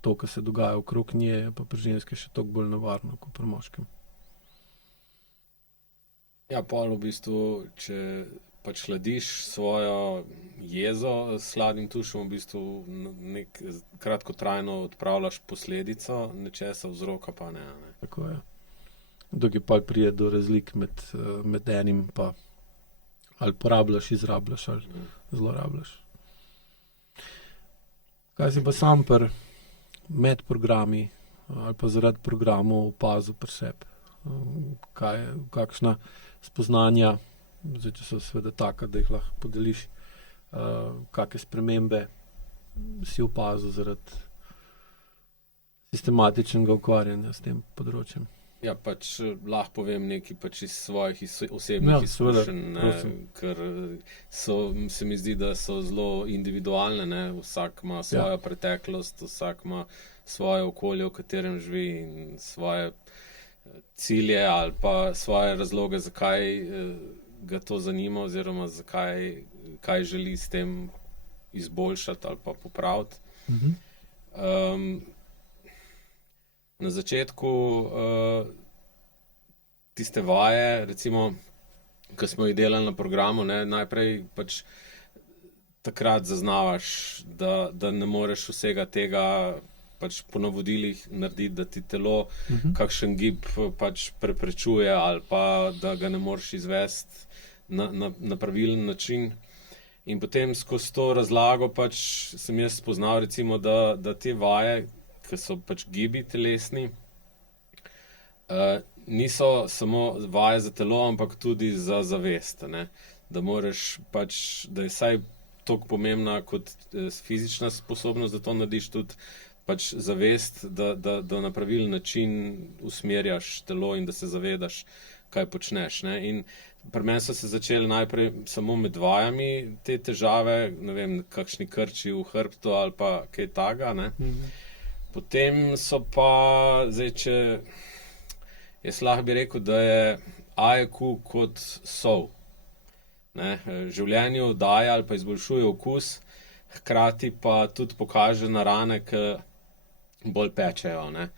to, kar se dogaja okrog nje, je pa pri ženski še toliko bolj nevarno kot pri moškem. Ja, pol v bistvu, če pač hladiš svojo jezo s hladnim tušem, v bistvu kratkotrajno odpravljaš posledico nečesa, vzroka pa ne. Tako je. Dokaj pa pride do razlik med enim pa ali porabljaš, izrabljaš ali zlorabljaš. Kaj si pa sam med programi ali pa zaradi programov opazil pri sebi? Kakšna spoznanja, zdaj, če so seveda taka, da jih lahko podeliš, kakšne spremembe si opazil zaradi sistematičnega ukvarjanja s tem področjem? Ja, pač lahko povem nekaj pač iz svojih osebnih izkušenj, ker se mi zdi, da so zelo individualne, ne, vsak ima svojo preteklost, vsak ima svoje okolje, v katerem živi in svoje cilje ali pa svoje razloge, zakaj ga to zanima oziroma kaj želi s tem izboljšati ali pa popraviti. na začetku tiste vaje, recimo, ko smo jih delali na programu, ne, najprej pač takrat zaznavaš, da ne moreš vsega tega pač po navodilih narediti, da ti telo kakšen gib pač preprečuje ali pa da ga ne moreš izvesti na pravilen način. In potem skozi to razlago pač sem jaz spoznal, recimo, da te vaje, ki so pač gibi telesni, niso samo vaje za telo, ampak tudi za zavest, ne? Da moraš pač, da je vsaj toliko pomembna kot fizična sposobnost, da to narediš, tudi pač zavest, da na pravilen način usmerjaš telo in da se zavedaš, kaj počneš, ne? In pri meni so se začeli najprej samo med vajami te težave, ne vem, kakšni krči v hrbtu ali pa kaj takega, ne? Potem so pa, zdaj, če jaz lahko bi rekel, da je AEQ kot sol, ne? Življenju daje ali pa izboljšuje okus, hkrati pa tudi pokaže na rane, ki bolj pečejo, ne?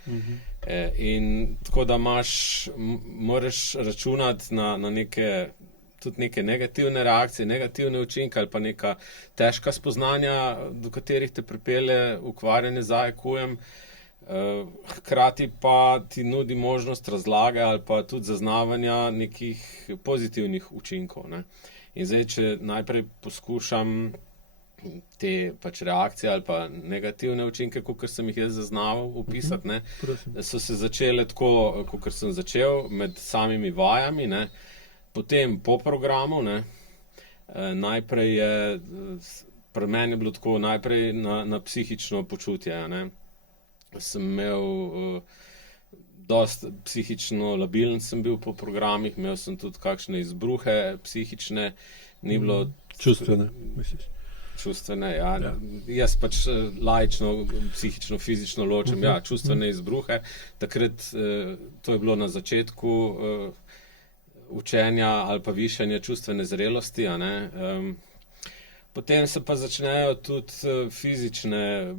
In tako da moraš računati na tudi neke negativne reakcije, negativne učinke ali pa neka težka spoznanja, do katerih te pripelje ukvarjanje z AEQ-jem. Hkrati pa ti nudi možnost razlage ali pa tudi zaznavanja nekih pozitivnih učinkov, ne. In zdaj, če najprej poskušam te pač reakcije ali pa negativne učinke, kakor sem jih jaz zaznaval opisati, ne, so se začele tako, kakor sem začel, med samimi vajami, ne. Potem po programu, ne, najprej je, pri meni je bilo tako, najprej na psihično počutje, ne. Sem imel dosti psihično labilen sem bil po programih, imel sem tudi kakšne izbruhe psihične, ni bilo... Čustvene, misliš? Čustvene, ja. Jaz pač laično, psihično, fizično ločem, ja, čustvene izbruhe. Takrat, to je bilo na začetku učenja ali pa višanja čustvene zrelosti, a ne. Potem se pa začnejo tudi fizične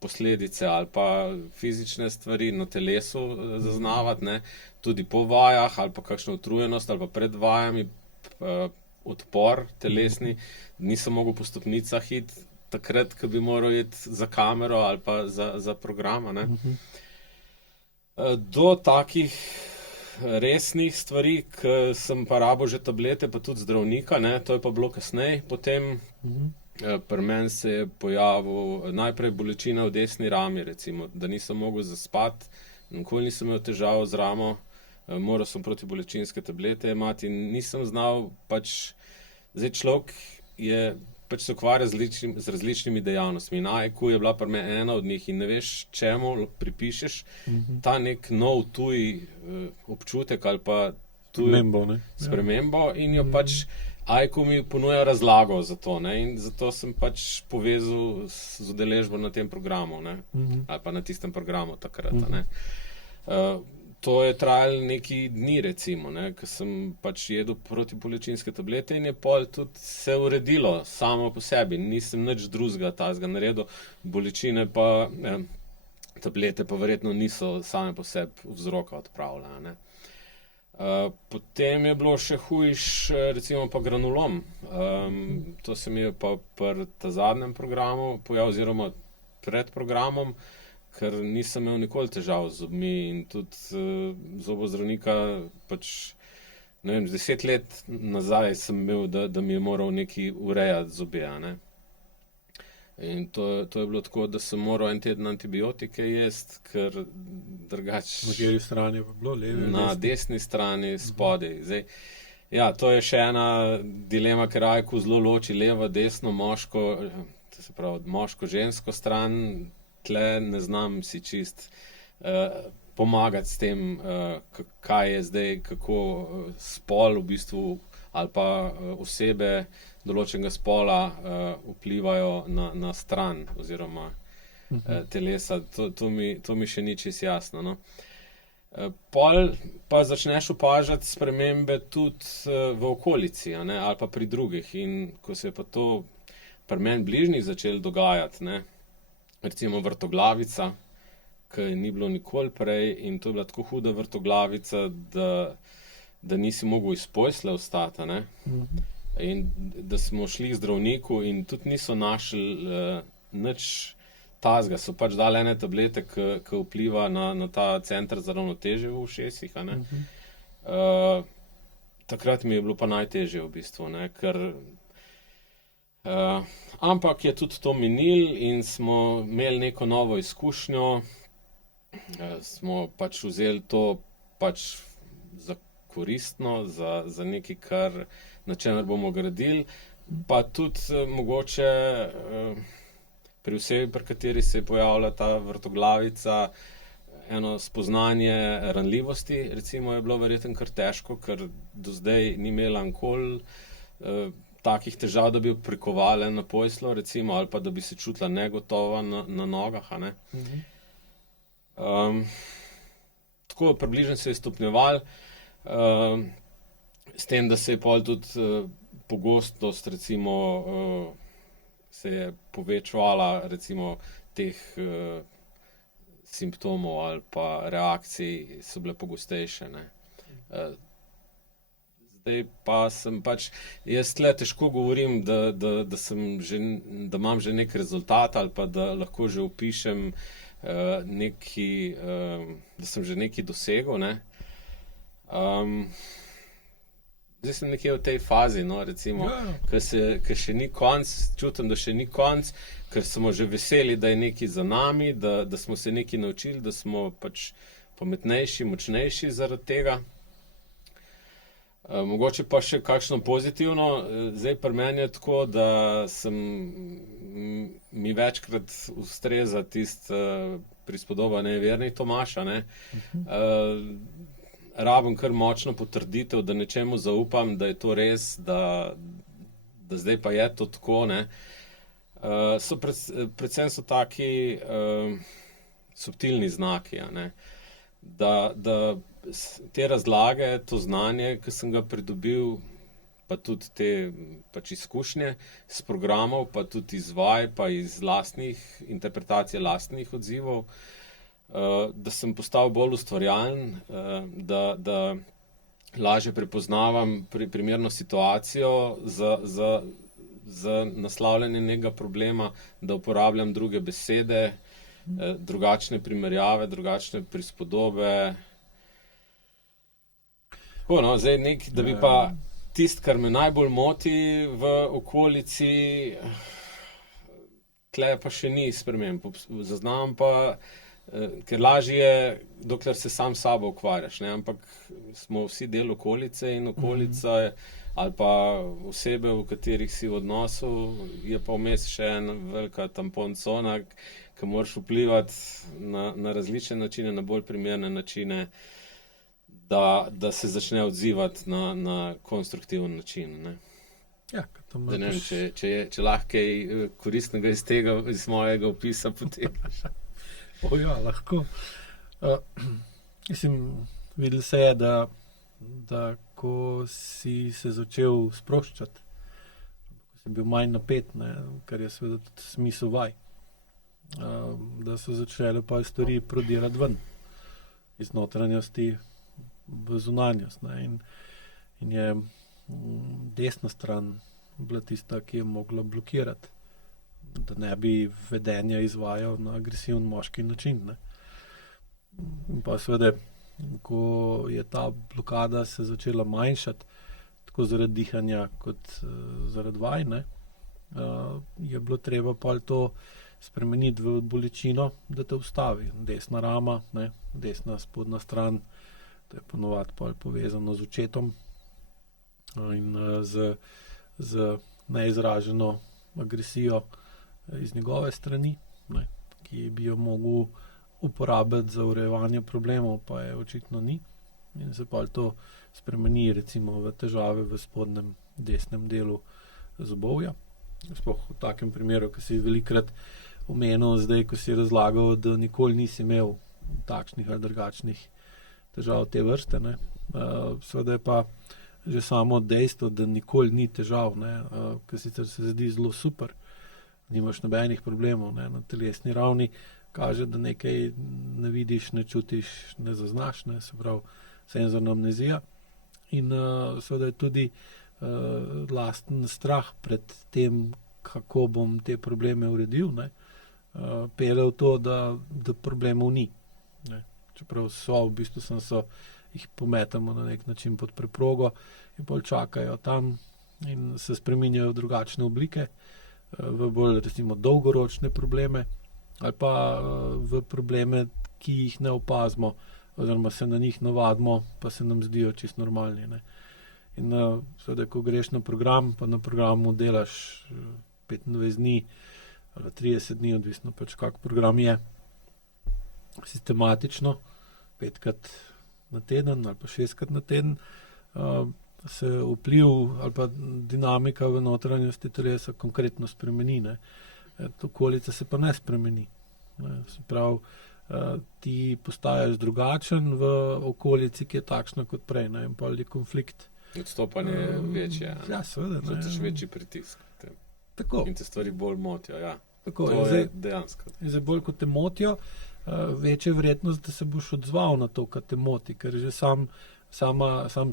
posledice ali pa fizične stvari na telesu zaznavati, ne. Tudi po vajah ali pa kakšna utrujenost ali pa pred vajami, odpor telesni, nisem mogel po stopnicah iti takrat, ko bi moral iti za kamero ali pa za programa, ne. Do takih resnih stvari, ko sem pa rabil že tablete, pa tudi zdravnika, ne, to je pa bilo kasneje. Potem pri meni se je pojavil najprej bolečina v desni rami, recimo, da nisem mogel zaspati, nikoli nisem imel težav z ramo, moral sem protibolečinske tablete jemati in nisem znal pač, zdaj človek je, pač se ukvarja z različnimi dejavnostmi in AEQ je bila pri meni ena od njih in ne veš, čemu pripišeš ta nek nov tuj občutek ali pa tuj spremembo in jo pač AEQ mi ponuja razlago za to, ne, in zato sem pač povezal z udeležbo na tem programu, ne, ali pa na tistem programu takrat, ne. To je trajalo neki dni, recimo, ne, ko sem pač jedel protibolečinske tablete in je pol tudi se uredilo samo po sebi. Nisem nič drugega takega naredil, bolečine pa, tablete pa verjetno niso same po sebi vzroka odpravile, ne. Potem je bilo še hujše, recimo pa granulom. To se mi je pa pri ta zadnjem programu pojavil, oziroma pred programom, ker nisem imel nikoli težav z zobmi in tudi zobozdravnika pač, ne vem, 10 let nazaj sem imel, da mi je moral nekaj urejati zobe, a ne. In to je bilo tako, da sem moral en teden antibiotike jesti, ker drugače... Na kateri strani je bilo? Levi, na desni strani, spodaj. Zdaj, ja, to je še ena dilema, ker AEQ zelo loči levo, desno, moško, to se pravi moško-žensko stran. Tle ne znam si čist pomagati s tem, kaj je zdaj, kako spol v bistvu ali pa osebe določenega spola vplivajo na stran oziroma telesa. To mi še ni čisto jasno, no. Pol pa začneš opažati spremembe tudi v okolici, a ne, ali pa pri drugih. In ko se je pa to pri meni bližnjih začelo dogajati, ne, recimo vrtoglavica, ki ni bilo nikoli prej, in to je bila tako huda vrtoglavica, da nisi mogel iz posle ostati, ne. In da smo šli k zdravniku in tudi niso našli nič tazga, so pač dali ene tablete, ki vpliva na ta center za ravnotežje v ušesih, a ne. Takrat mi je bilo pa najtežje v bistvu, ne, ker ampak je tudi to minil in smo imeli neko novo izkušnjo, smo pač vzeli to pač za koristno, za nekaj, na čemer bomo gradili, pa tudi mogoče pri osebi, pri kateri se je pojavila ta vrtoglavica, eno spoznanje ranljivosti, recimo, je bilo verjetno kar težko, ker do zdaj ni imela nikoli takih težav, da bi jo prikovali na poslo, recimo, ali pa da bi se čutila negotova na nogah, a ne. Tako približno se je stopnjeval, s tem, da se je pol tudi pogostost, recimo, se je povečevala, recimo, teh simptomov ali pa reakcij so bile pogostejše, ne. Zdaj pa sem pač, jaz tle težko govorim, da imam že neki rezultat ali pa da lahko že opišem da sem že nekaj dosegel, ne. Zdaj sem nekje v tej fazi, no, recimo, ke še ni konec, čutim, da še ni konec, ker smo že veseli, da je nekaj za nami, da smo se nekaj naučili, da smo pač pametnejši, močnejši zaradi tega. Mogoče pa še kakšno pozitivno, zdaj pri meni je tako, da mi večkrat ustreza prispodoba neverni Tomaž, a ne. Rabim kar močno potrditev, da nečemu zaupam, da je to res, da zdaj pa je to tako, ne. Predvsem so taki subtilni znaki, a ne. Da te razlage, to znanje, ki sem ga pridobil, pa tudi te pač izkušnje s programov, pa tudi iz vaj, pa iz interpretacij lastnih odzivov, da sem postal bolj ustvarjalen, da lažje prepoznavam primerno situacijo za naslavljanje nekega problema, da uporabljam druge besede, drugačne primerjave, drugačne prispodobe. Tako, no, zdaj da bi pa tisto, kar me najbolj moti v okolici, tle pa še ni sprememb. Zaznam pa, ker lažje je, dokler se sam s sabo ukvarjaš, ne, ampak smo vsi del okolice in okolica ali pa osebe, v katerih si v odnosu, je pa vmes še ena velika tampon cona, ki moraš vplivati na različne načine, na bolj primerne načine, da se začne odzivati na konstruktiven način, ne. Ja, Da ne vem, če lahko kaj koristnega iz tega, iz mojega opisa potegneš. Ja, lahko. Mislim, videlo se je, da ko si se začel sproščati, ko si bil manj napet, ne, kar je seveda tudi smisel vaj, da so začele pa stvari prodirati ven, iz notranjosti v zunanjost, ne, in je desna stran bila tista, ki je mogla blokirati, da ne bi vedenja izvajal na agresiven moški način, ne. In pa seveda, ko je ta blokada se začela manjšati, tako zaradi dihanja kot zaradi vaj, ne, je bilo treba pol to spremeniti v bolečino, da te ustavi. Desna rama, ne, desna spodnja stran, to je ponovadi pol povezano z očetom in z neizraženo agresijo iz njegove strani, ne, ki bi jo mogel uporabiti za urejevanje problemov, pa je očitno ni. In se pa to spremeni recimo v težave v spodnjem desnem delu zobovja. Sploh v takem primeru, ki si velikokrat omenil zdaj, ko si razlagal, da nikoli nisi imel takšnih ali drugačnih težav te vrste, ne. Seveda je pa že samo dejstvo, da nikoli ni težav, ne, ki sicer se zdi zelo super, nimaš nobenih problemov, ne, na telesni ravni, kaže, da nekaj ne vidiš, ne čutiš, ne zaznaš, ne, se pravi senzorna amnezija. In seveda je tudi lasten strah pred tem, kako bom te probleme uredil, ne, pelje v to, da problemov ni. Ne. Čeprav so, v bistvu jih pometamo na nek način pod preprogo in bolj čakajo tam in se spreminjajo v drugačne oblike, v bolj recimo dolgoročne probleme ali pa v probleme, ki jih ne opazimo oziroma se na njih navadimo, pa se nam zdijo čisto normalni. Ne. In seveda, ko greš na program, pa na programu delaš 25 dni ali 30 dni, odvisno pač kak program je, sistematično, 5-krat na teden ali pa 6-krat na teden, se vpliv ali pa dinamika v notranjosti telesa konkretno spremeni. Ne. Okolica se pa ne spremeni. Ne. Se pravi, ti postaješ drugačen v okolici, ki je takšna kot prej, ne. In pol je konflikt. Odstopanje je večje. Ja, seveda. Začneš večji pritisk. Tako. In te stvari bolj motijo, ja. Tako, to je dejansko. In zdaj bolj, kot te motijo, večja verjetnost, da se boš odzval na to, kar te moti, ker že sam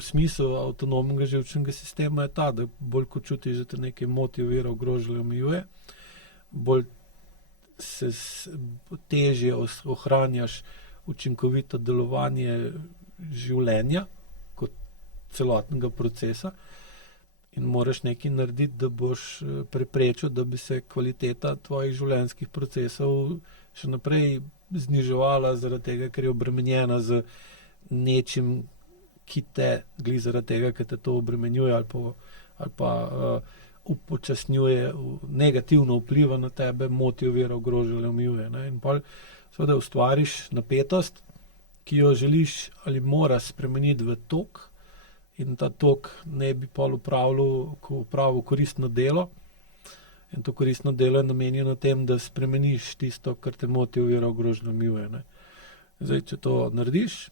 smisel avtonomnega živčnega sistema je ta, da bolj ko čutiš, da te nekaj moti, ovira, ogroža ali omejuje, bolj se težje ohranjaš učinkovito delovanje življenja kot celotnega procesa in moraš nekaj narediti, da boš preprečil, da bi se kvaliteta tvojih življenjskih procesov še naprej zniževala zaradi tega, ker je obremenjena z nečim, ki te glih zaradi tega, ker te to obremenjuje ali pa upočasnjuje, negativno vpliva na tebe, moti, ovira, ogroža ali omejuje. In pol seveda ustvariš napetost, ki jo želiš ali moraš spremeniti v tok, in ta tok ne bi pol upravil koristno delo. In to koristno delo je namenjeno tem, da spremeniš tisto, kar te moti, ovira, ogroža ali omejuje. Zdaj, če to narediš,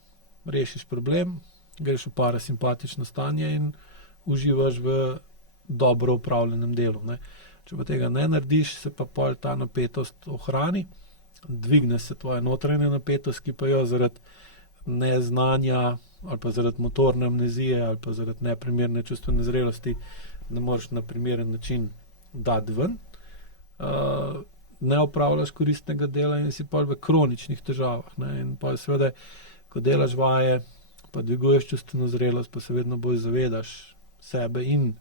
rešiš problem, greš v parasimpatično stanje in uživaš v dobro upravljenem delu. Ne. Če pa tega ne narediš, se pa pol ta napetost ohrani, dvigne se tvoja notranja napetost, ki pa jo zaradi neznanja ali pa zaradi motorne amnezije ali pa zaradi neprimerne čustvene zrelosti ne moreš na primeren način dati ven. Ne opravljaš koristnega dela in si pol v kroničnih težavah. Ne. In pa seveda, ko delaš vaje, pa dviguješ čustveno zrelost, pa se vedno bolj zavedaš sebe in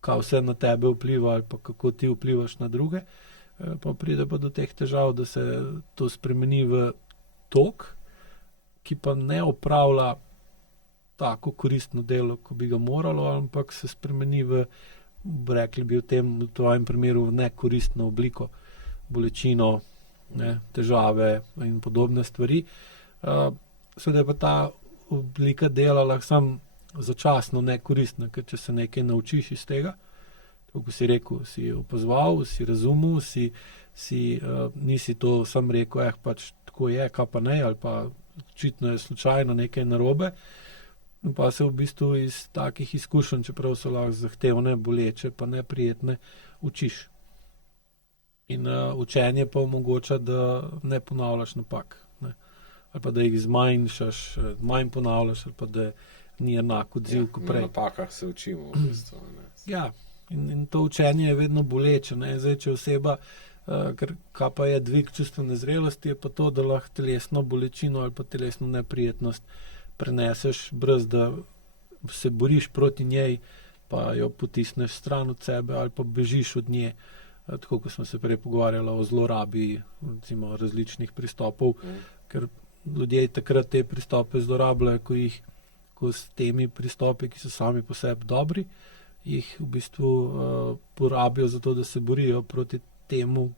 kaj vse na tebe vpliva ali pa kako ti vplivaš na druge, pa pride pa do teh težav, da se to spremeni v tok, ki pa ne opravlja tako koristno delo, ko bi ga moralo, ampak se spremeni rekli bi v tvojem primeru, v nekoristno obliko, bolečino, ne, težave in podobne stvari. Seveda pa ta oblika dela lahko samo začasno nekoristna, ker če se nekaj naučiš iz tega, kako si rekel, si opazoval, si razumel, nisi to sam rekel, pač tako je, kaj pa ne, ali pa očitno je slučajno nekaj narobe, pa se v bistvu iz takih izkušenj, čeprav so lahko zahtevne, boleče, pa neprijetne, učiš. In učenje pa omogoča, da ne ponavljaš napak, ne. Ali pa da jih zmanjšaš, manj ponavljaš, ali pa da ni enak odziv kot prej. Na napakah se učimo v bistvu. Ne. Ja, in to učenje je vedno boleče. Ne. Zdaj, če oseba, kaj pa je dvig čustvene zrelosti, je pa to, da lahko telesno bolečino ali pa telesno neprijetnost preneseš, brez da se boriš proti njej, pa jo potisneš stran od sebe ali pa bežiš od nje. Tako, kot smo se prej pogovarjali o zlorabi, recimo različnih pristopov, ker ljudje takrat te pristope zlorabljajo, ko s temi pristopi, ki so sami po sebi dobri, jih v bistvu porabijo za to, da se borijo proti temu,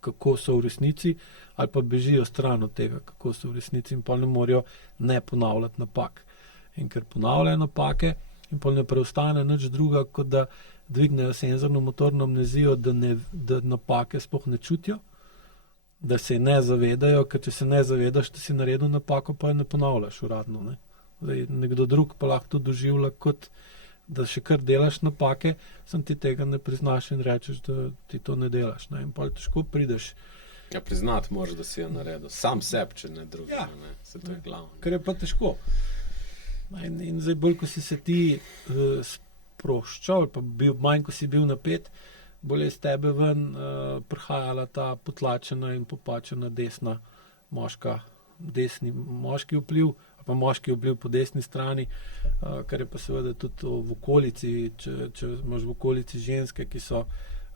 kako so v resnici, ali pa bežijo stran od tega, kako so v resnici, in pa ne morajo ne ponavljati napak. In ker ponavljajo napake, in pa ne preostane nič druga, kot da dvignejo senzorno motorno amnezijo, da napake sploh ne čutijo, da se ne zavedajo, ker če se ne zavedaš, da si naredil napako, pa jo ne ponavljaš uradno. Ne. Zdaj, nekdo drug pa lahko to doživlja kot, da še kar delaš napake, sem ti tega ne priznaš in rečeš, da ti to ne delaš. Ne. In pa težko prideš Ja, priznati moraš, da si jo naredil. Sam sebi, če ne drugi. Ja. Ne? Se to je glavno. Kar je pa težko. In zdaj bolj, ko si se ti sproščal, pa manj, ko si bil napet, bolj je iz tebe ven prihajala ta potlačena in popačena desni moški vpliv, pa moški vpliv po desni strani, kar je pa seveda tudi v okolici, če imaš v okolici ženske, ki so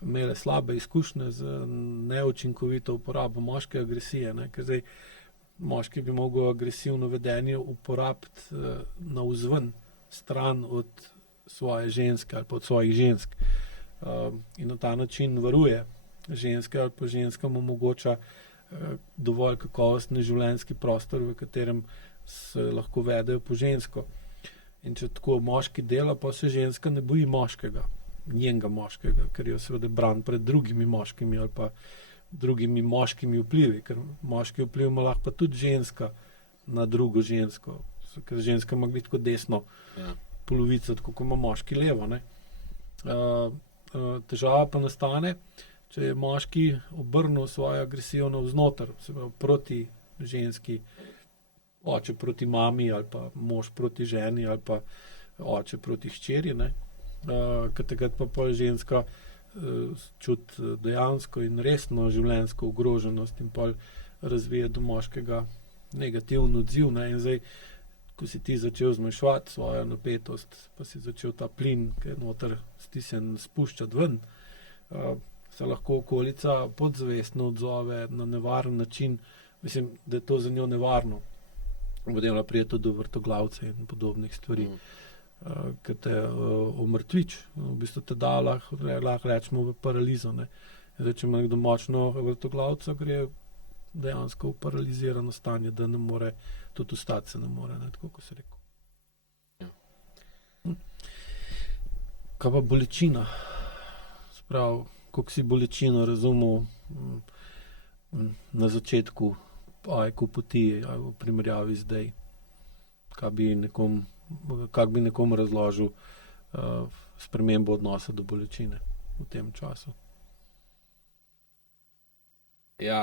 imele slabe izkušnje z neučinkovito uporabo moške agresije, ne? Ker zdaj moški bi mogel agresivno vedenje uporabiti navzven, stran od svoje ženske ali pa od svojih žensk. In na ta način varuje ženske ali pa ženskam omogoča dovolj kakovostni življenjski prostor, v katerem se lahko vedejo po žensko. In če tako moški dela, pa se ženska ne boji moškega, njenega moškega, ker jo seveda brani pred drugimi moškimi ali pa drugimi moškimi vplivi, ker moški vpliv ima lahko pa tudi ženska na drugo žensko, ker ženska ima biti tako desno polovico, tako kot ima moški levo. Ne? Težava pa nastane, če je moški obrnil svojo agresijo navznoter, se pravi proti ženski, oče proti mami ali pa mož proti ženi ali pa oče proti hčeri, ker takrat pa ženska čuti dejansko in resno življenjsko ogroženost in pol razvije do moškega negativen odziv. In zdaj, ko si ti začel zmanjševati svojo napetost, pa si začel ta plin, ki je noter stisnjen, spuščati ven, se lahko okolica podzavestno odzove na nevaren način. Mislim, da je to za njo nevarno. Potem pride tudi do vrtoglavce in podobnih stvari, ki te omrtvič, v bistvu te da lahko rečemo v paralizo. Zdaj, če ima nekdo močno vrtoglavca, gre dejansko v paralizirano stanje, da ne more, tudi ustati se ne more, tako kot se rekel. Ja. Kaj pa bolečina? Sprav, koliko si bolečino razumel na začetku ajko poti v primerjavi zdaj? Kak bi nekom razložil spremembo odnosa do bolečine v tem času? Ja,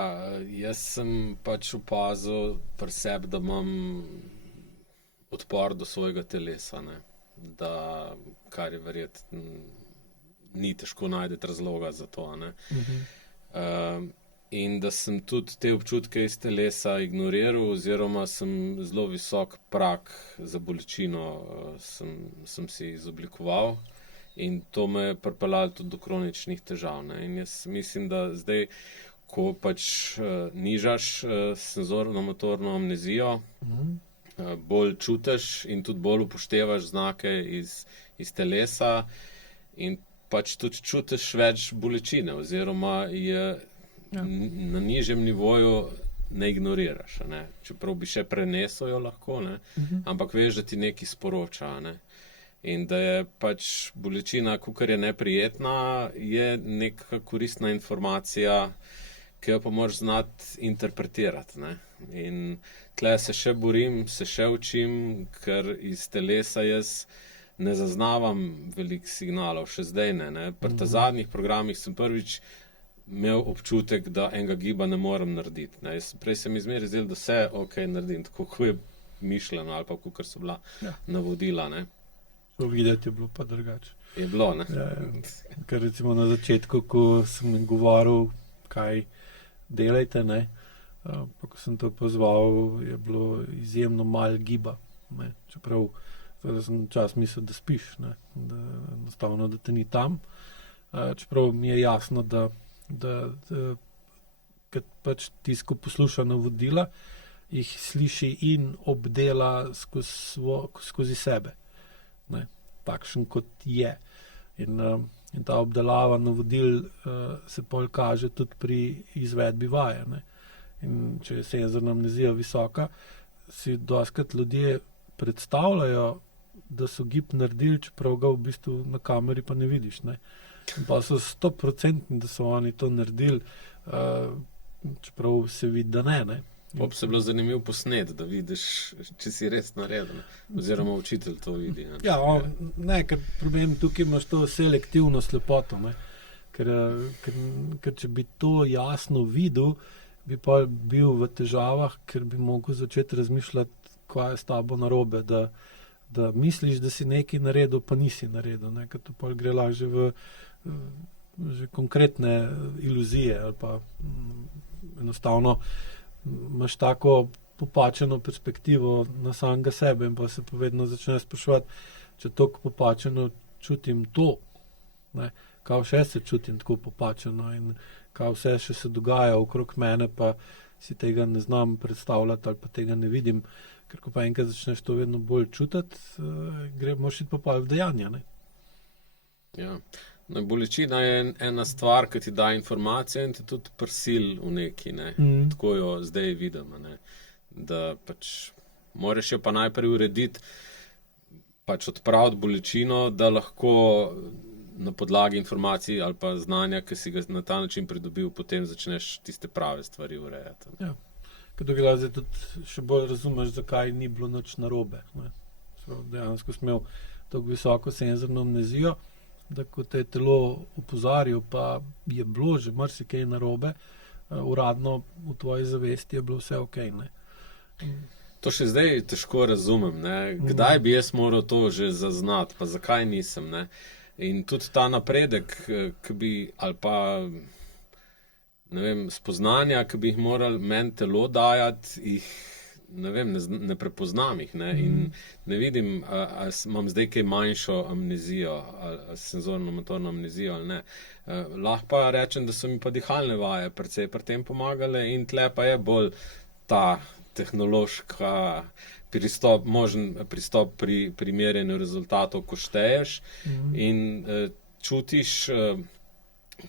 jaz sem pač opazil pri sebi, da imam odpor do svojega telesa, da, kar je verjetno ni težko najti razloga za to. In da sem tudi te občutke iz telesa ignoriral, oziroma sem zelo visok prag za bolečino sem si izoblikoval in to me je pripeljalo tudi do kroničnih težav. In jaz mislim, da zdaj, ko pač nižaš senzorno-motorno amnezijo, bolj čutiš in tudi bolj upoštevaš znake iz telesa in pač tudi čutiš več bolečine, oziroma je na nižjem nivoju ne ignoriraš. Čeprav bi še prenesel jo lahko, ampak veš, da ti nekaj sporoča. In da je pač bolečina, kakor je neprijetna, je neka koristna informacija, ki jo pa moraš znati interpretirati. In tle se še borim, se še učim, ker iz telesa jaz ne zaznavam veliko signalov, še zdaj ne. Pri zadnjih programih sem prvič imel občutek, da enega giba ne morem narediti. Prej se mi zmeraj zdelo, da vse naredim, tako kot je mišljeno ali pa kakor so bila navodila. To videti je bilo pa drugače. Je bilo, Ker recimo na začetku, ko sem govoril, kaj delajte, pa ko sem to pozval, je bilo izjemno malo giba. Čeprav sem čas mislil, da spiš, da enostavno, da te ni tam. Čeprav mi je jasno, da kad pač tisto posluša navodila, jih sliši in obdela skozi sebe. Takšen, kot je. In ta obdelava navodil se pol kaže tudi pri izvedbi vaje. In če je senzorna amnezija visoka, si dostikrat ljudje predstavljajo, da so gib naredili, čeprav ga v bistvu na kameri pa ne vidiš. In pa so 100%, da so oni to naredili, čeprav se vidi, da ne. Ob se bilo zanimivo posnet, da vidiš, če si res naredil, oziroma učitelj to vidi. Ker problem tukaj imaš to selektivno slepoto. Ker če bi to jasno videl, bi pa bil v težavah, ker bi mogel začeti razmišljati, kaj je s tabo narobe, da misliš, da si nekaj naredil, pa nisi naredil, ne? Ker to pa gre lahko že konkretne iluzije ali pa enostavno imaš tako popačeno perspektivo na samega sebe in pa se pa vedno začneš spraševati, če toliko popačeno čutim to, ne? Kaj še se čutim tako popačeno in kaj vse še se dogaja okrog mene, pa si tega ne znam predstavljati ali pa tega ne vidim, ker ko pa enkrat začneš to vedno bolj čutiti, moraš iti pa v dejanja, ne? Ja. Bolečina je ena stvar, ki ti da informacijo in te tudi prisil v neki, ne. Tako jo zdaj vidim, ne. Da pač moraš jo pa najprej urediti, pač odpraviti bolečino, da lahko na podlagi informacij ali pa znanja, ki si ga na ta način pridobil, potem začneš tiste prave stvari urejati. Ja. Ker drugi zdaj tudi še bolj razumeš, zakaj ni bilo nič narobe, ne. Dejansko sem imel tako visoko senzorno amnezijo, da ko te je telo opozarjal, pa je bilo že marsikaj narobe, uradno v tvoji zavesti je bilo vse okej, ne. To še zdaj težko razumem, ne. Kdaj bi jaz moral to že zaznati, pa zakaj nisem, ne. In tudi ta napredek, ki bi, ali pa, ne vem, spoznanja, ki bi jih morali meni telo dajati, jih, ne vem, ne prepoznam jih, ne. In ne vidim, ali imam zdaj kaj manjšo amnezijo, ali senzorno-motorno amnezijo ali ne. Lahko pa rečem, da so mi pa dihalne vaje precej pri tem pomagale in tle pa je bolj ta tehnološka možen pristop pri merjenju rezultatov, ko šteješ in čutiš,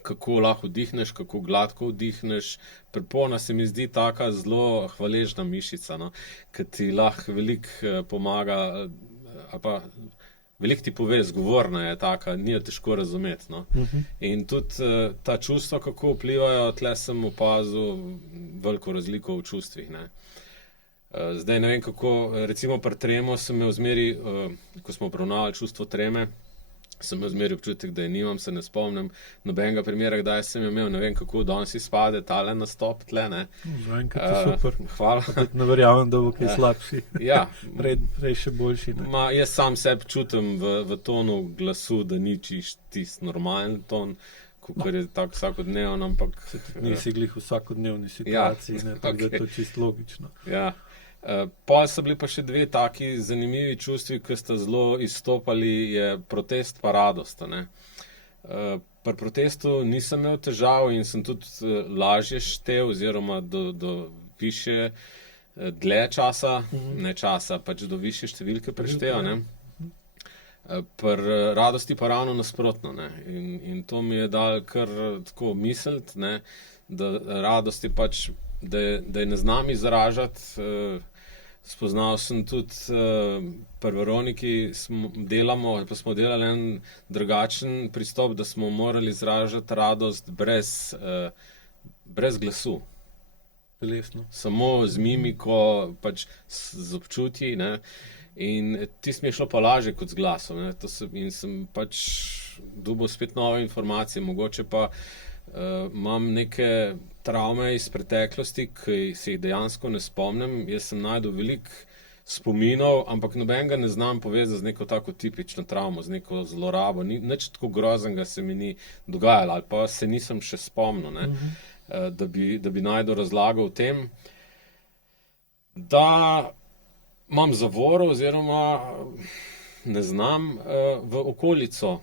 kako lahko vdihneš, kako gladko vdihneš. Prepona se mi zdi taka zelo hvaležna mišica, no, ki ti lahko veliko pomaga, ali pa veliko ti pove, zgovorna je taka, ni jo težko razumeti, no. In tudi ta čustva, kako vplivajo, tle sem opazil veliko razliko v čustvih, ne. Zdaj ne vem kako, recimo pri tremo sem imel zmeri, ko smo obravnavali čustvo treme, sem imel zmeri občutek, da je nimam, se ne spomnim nobenega primera, kdaj sem imel, ne vem kako danes izpade tale nastop tle, ne. Zaenkrat je super. Hvala. Ne verjamem, da bo kaj slabši. Ja. Prej še boljši, ne. Jaz sam sebe čutim v tonu glasu, da ni tisti normalen ton, kakor je tako vsakodnevno, ampak... Nisi glih v vsakodnevni situaciji, ne, tako da je to čisto logično. Ja. Pol so bili pa še dve taki zanimivi čustvi, ki sta zelo izstopali, je protest pa radost, ne. Pri protestu nisem imel težav in sem tudi lažje štel oziroma do višje, dlje časa, ne časa, pač do višje številke preštel, ne. Pri radosti pa ravno nasprotno, ne. In to mi je dalo kar tako misliti, ne, da radost je pač, da je ne znam izražati. Spoznal sem tudi pri Veroniki smo delali en drugačen pristop, da smo morali izražati radost brez glasu. Telesno. Samo z mimiko, pač z občutji, ne. In tisto mi je šlo pa lažje kot z glasom, ne. In sem pač dobil spet nove informacije, mogoče pa imam neke travme iz preteklosti, ki se jih dejansko ne spomnim. Jaz sem našel veliko spominov, ampak nobenega ne znam povezati z neko tako tipično travmo, z neko zlorabo. Nič tako groznega se mi ni dogajalo, ali pa se nisem še spomnil, ne, da bi našel razlago v tem, da imam zavoro oziroma ne znam v okolico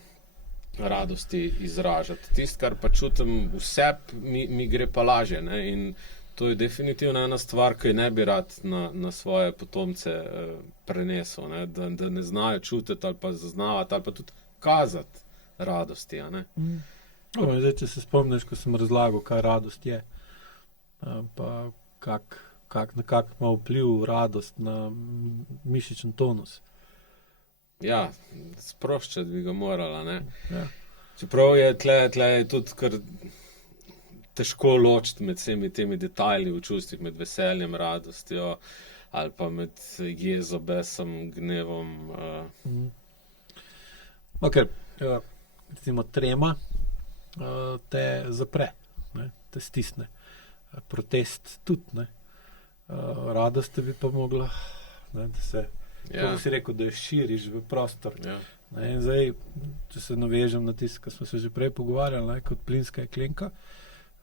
radosti izražati. Tisto, kar pa čutim v sebi, mi gre pa lažje, ne, in to je definitivno ena stvar, ki ne bi rad na svoje potomce prenesel, ne, da ne znajo čutiti ali pa zaznavati ali pa tudi kazati radosti, a ne. Zdaj, če se spomniš, ko sem razlagal, kaj radost je, pa nekako ima vpliv radost na mišičen tonus. Ja, sproščati bi ga morala, ne. Ja. Čeprav je tle je tudi kar težko ločiti med vsemi temi detajli v čustvih, med veseljem, radostjo ali pa med jezo, besom, gnevom. Okej, recimo trema te zapre, ne, te stisne. Protest tudi, ne. Radost te bi pa mogla, ne, da se, kako si rekel, da jo širiš v prostor. Ja. Ne, in zdaj, če se navežem na tisto, kar smo se že prej pogovarjali, ne, kot plinska jeklenka,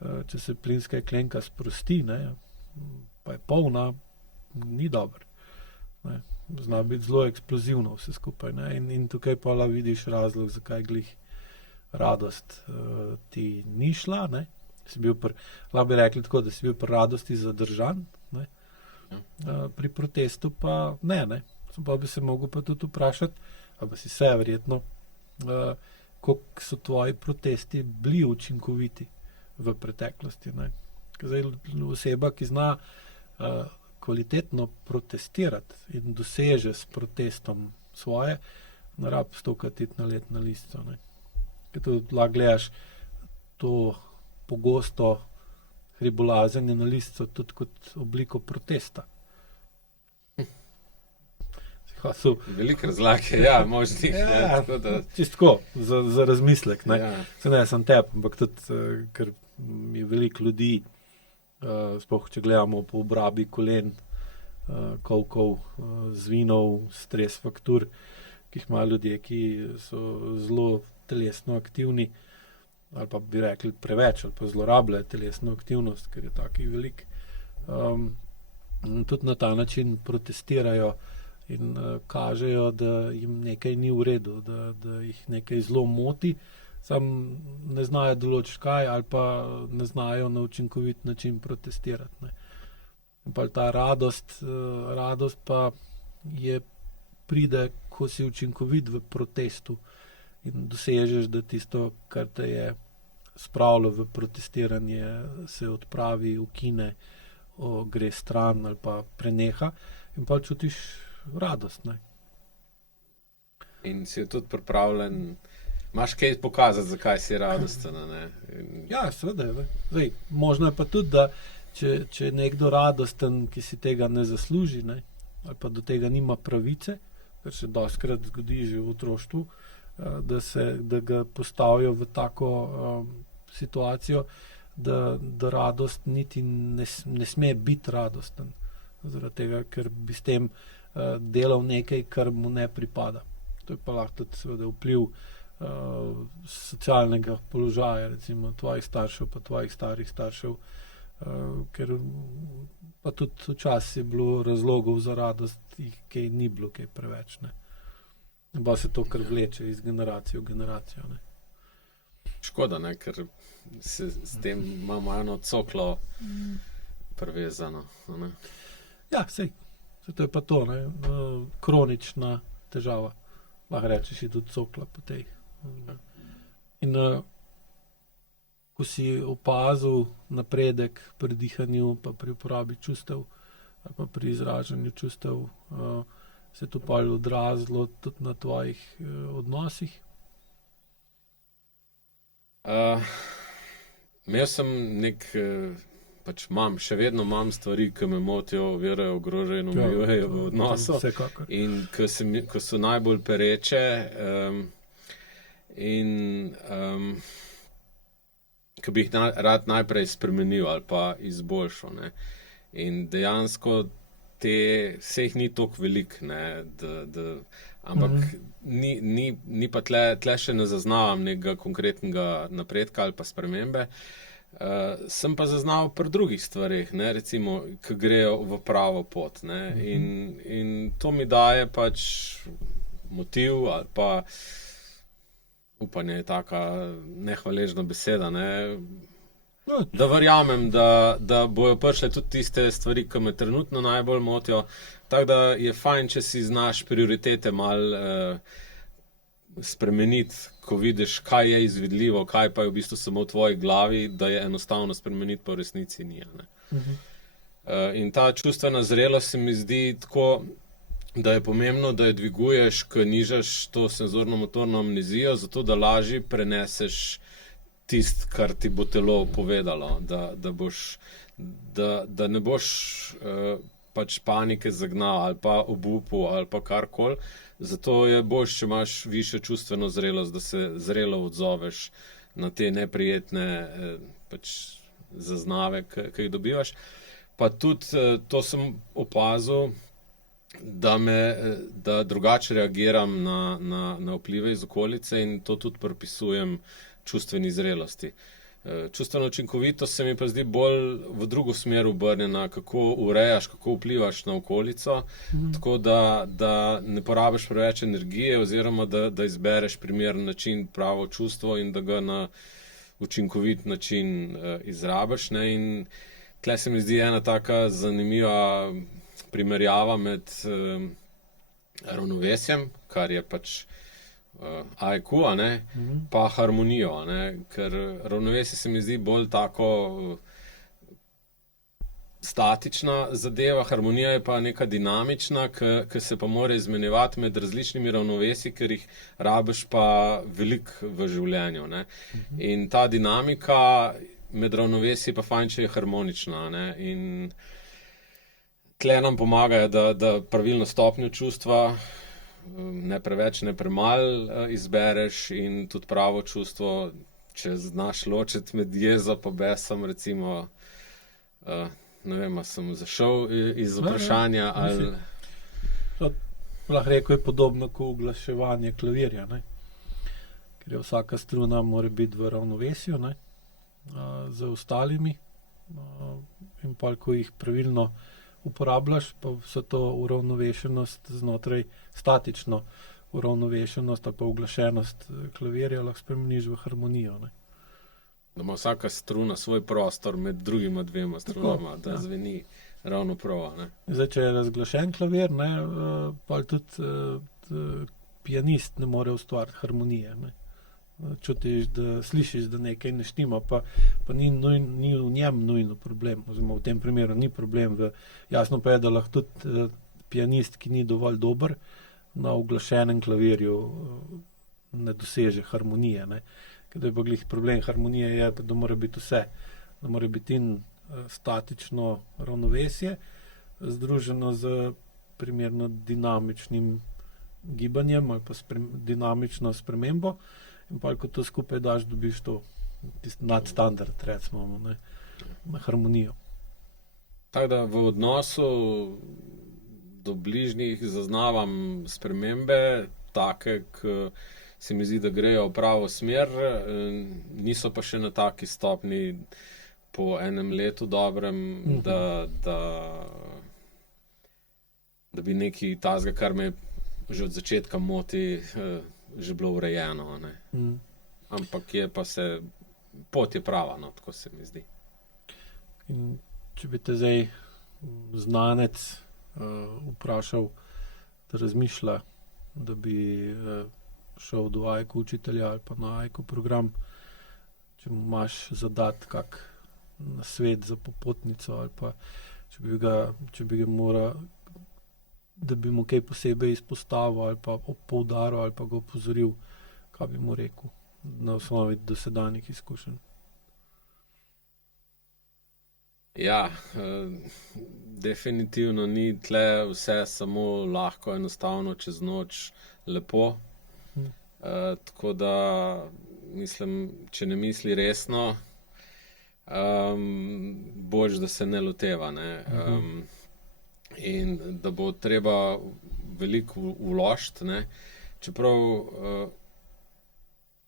če se plinska jeklenka sprosti, ne, pa je polna, ni dobro. Ne. Zna biti zelo eksplozivno vse skupaj. Ne, in tukaj pa vidiš razlog, zakaj glih radost ti ni šla. Ne. Lahko bi rekli tako, da si bil pri radosti zadržan, ne. Pri protestu pa ne. Pa bi se mogel pa tudi vprašati, ali pa si se verjetno, koliko so tvoji protesti bili učinkoviti v preteklosti. Ne. Zdaj, oseba, ki zna kvalitetno protestirati in doseže s protestom svoje, ne rabi stokati na letno listo. Ne. Ker tudi lahko gledaš to pogosto hribolazenje na listo tudi kot obliko protesta. Veliko razlage, ja, možnih. Ja, čistko, za razmislek. Ne. Ja. Se ne sem tep, ampak tudi, ker je veliko ljudi, sploh če gledamo po obrabi kolen, kolkov, zvinov, stres faktur, ki jih imajo ljudje, ki so zelo telesno aktivni, ali pa bi rekli preveč, ali pa zlorabljajo telesno aktivnost, ker je takih velik. Tudi na ta način protestirajo in kažejo, da jim nekaj ni v redu, da jih nekaj zelo moti, sam ne znajo določiti kaj, ali pa ne znajo na učinkovit način protestirati. Ne. In pa ta radost pa pride, ko si učinkovit v protestu in dosežeš, da tisto, kar te je spravilo v protestiranje, se odpravi, ukine, gre stran ali pa preneha in pa čutiš radost. Ne. In si tudi pripravljen, imaš kaj pokazati, zakaj si radosten. Ja, seveda. Zdaj, možno je pa tudi, da če je nekdo radosten, ki si tega ne zasluži, ne, ali pa do tega nima pravice, kar se dostikrat zgodi že v otroštvu, da ga postavijo v tako situacijo, da radost niti ne sme biti radosten. Zaradi tega, ker bi s tem delal nekaj, kar mu ne pripada. To je pa lahko tudi seveda vpliv socialnega položaja, recimo tvojih staršev pa tvojih starih staršev, ker pa tudi včasih je bilo razlogov za radost, kaj ni bilo kaj preveč. Ne. Pa se to kar vleče iz generacije v generacijo. Ne. Škoda, ne, ker se s tem imamo eno coklo prevezano. Ne. Ja, sej. To je pa to, ne. Kronična težava. Lahko rečeš, je tudi cokla po tej. In ko si opazil napredek pri dihanju, pa pri uporabi čustev, ali pa pri izražanju čustev, se je to pa odrazilo tudi na tvojih odnosih? Imel sem še vedno imam stvari, ki me motijo, ovirajo, ogrožajo in omejujejo v odnosu. Vsekakor. In ko so najbolj pereče in ki bi jih rad najprej spremenil ali pa izboljšal. Ne. In dejansko vse jih ni toliko veliko, ampak ni pa tle še ne zaznavam nekega konkretnega napredka ali pa spremembe. Sem pa zaznal pri drugih stvareh, ne, recimo, ki grejo v pravo pot. Ne, in to mi daje pač motiv ali pa upanje je taka nehvaležna beseda, ne. Da verjamem, da bojo prišle tudi tiste stvari, ki me trenutno najbolj motijo. Tako da je fajn, če si znaš prioritete malo spremeniti, ko vidiš, kaj je izvedljivo, kaj pa je v bistvu samo v tvoji glavi, da je enostavno spremeniti, pa v resnici ni. In ta čustvena zrelost se mi zdi tako, da je pomembno, da jo dviguješ, ko nižaš to senzorno-motorno amnezijo, zato da lažje preneseš tisto, kar ti bo telo povedalo, da ne boš pač panike zagnal ali pa obupu ali pa karkoli. Zato je boljše, če imaš višjo čustveno zrelost, da se zrelo odzoveš na te neprijetne pač zaznave, ki jih dobivaš. Pa tudi to sem opazil, da drugače reagiram na vplive iz okolice in to tudi pripisujem čustveni zrelosti. Čustvena učinkovitost se mi pa zdi bolj v drugo smer obrnjena, kako urejaš, kako vplivaš na okolico, tako da ne porabiš preveč energije oziroma da izbereš primeren način, pravo čustvo in da ga na učinkovit način izrabiš. Ne? In tle se mi zdi ena taka zanimiva primerjava med ravnovesjem, kar je pač IQ, pa harmonijo, ker ravnovesje se mi zdi bolj tako statična zadeva, harmonija je pa neka dinamična, ki se pa mora izmenjevati med različnimi ravnovesji, ker jih rabiš pa veliko v življenju. In ta dinamika med ravnovesji pa fajn, če je harmonična. In tle nam pomagajo, da pravilno stopnjo čustva, ne preveč, ne premalo izbereš in tudi pravo čustvo, če znaš ločiti med jezo pa besom, recimo, ne vem, sem zašel iz vprašanja ali... Lahko rekel je podobno kot uglaševanje klavirja, ker je vsaka struna mora biti v ravnovesju z ostalimi in pa ko jih pravilno uporabljaš, pa vse to uravnovešenost znotraj, statično uravnovešenost ali pa uglašenost klavirja lahko spremeniš v harmonijo. Da ima vsaka struna svoj prostor med drugima dvema strunama, da zveni ravno prav. Zdaj, če je razglašen klavir, pa tudi pianist ne more ustvariti harmonije. Čutiš, da slišiš, da nekaj ne štima, pa ni v njem nujno problem, oziroma v tem primeru ni problem. Jasno pa je, da lahko tudi pianist, ki ni dovolj dober, na uglašenem klavirju ne doseže harmonije. Ker je pa glih problem harmonije je, da mora biti vse. Da mora biti in statično ravnovesje, združeno z primerno dinamičnim gibanjem ali pa dinamično spremembo. In pa, ko to skupaj daš, dobiš to nadstandard, recimo, na harmonijo. Tako da v odnosu do bližnjih zaznavam spremembe, take, ki se mi zdi, da grejo v pravo smer, niso pa še na taki stopni po enem letu dobrem, da bi nekaj tazga, kar me že od začetka moti, že bilo urejeno. Ampak je pa pot je prava, tako se mi zdi. In če bi te zdaj znanec vprašal, da razmišlja, da bi šel do AIQ učitelja ali pa na AIQ program, če mu imaš zadat kak nasvet za popotnico ali pa če bi ga moral, da bi mu kaj posebej izpostavil ali pa poudaril ali pa ga opozoril, kaj bi mu rekel na osnovi dosedanjih izkušenj. Ja, definitivno ni tle vse samo lahko, enostavno, čez noč, lepo. Tako da, mislim, če ne misli resno, boljš, da se ne loteva. In da bo treba veliko vložiti, čeprav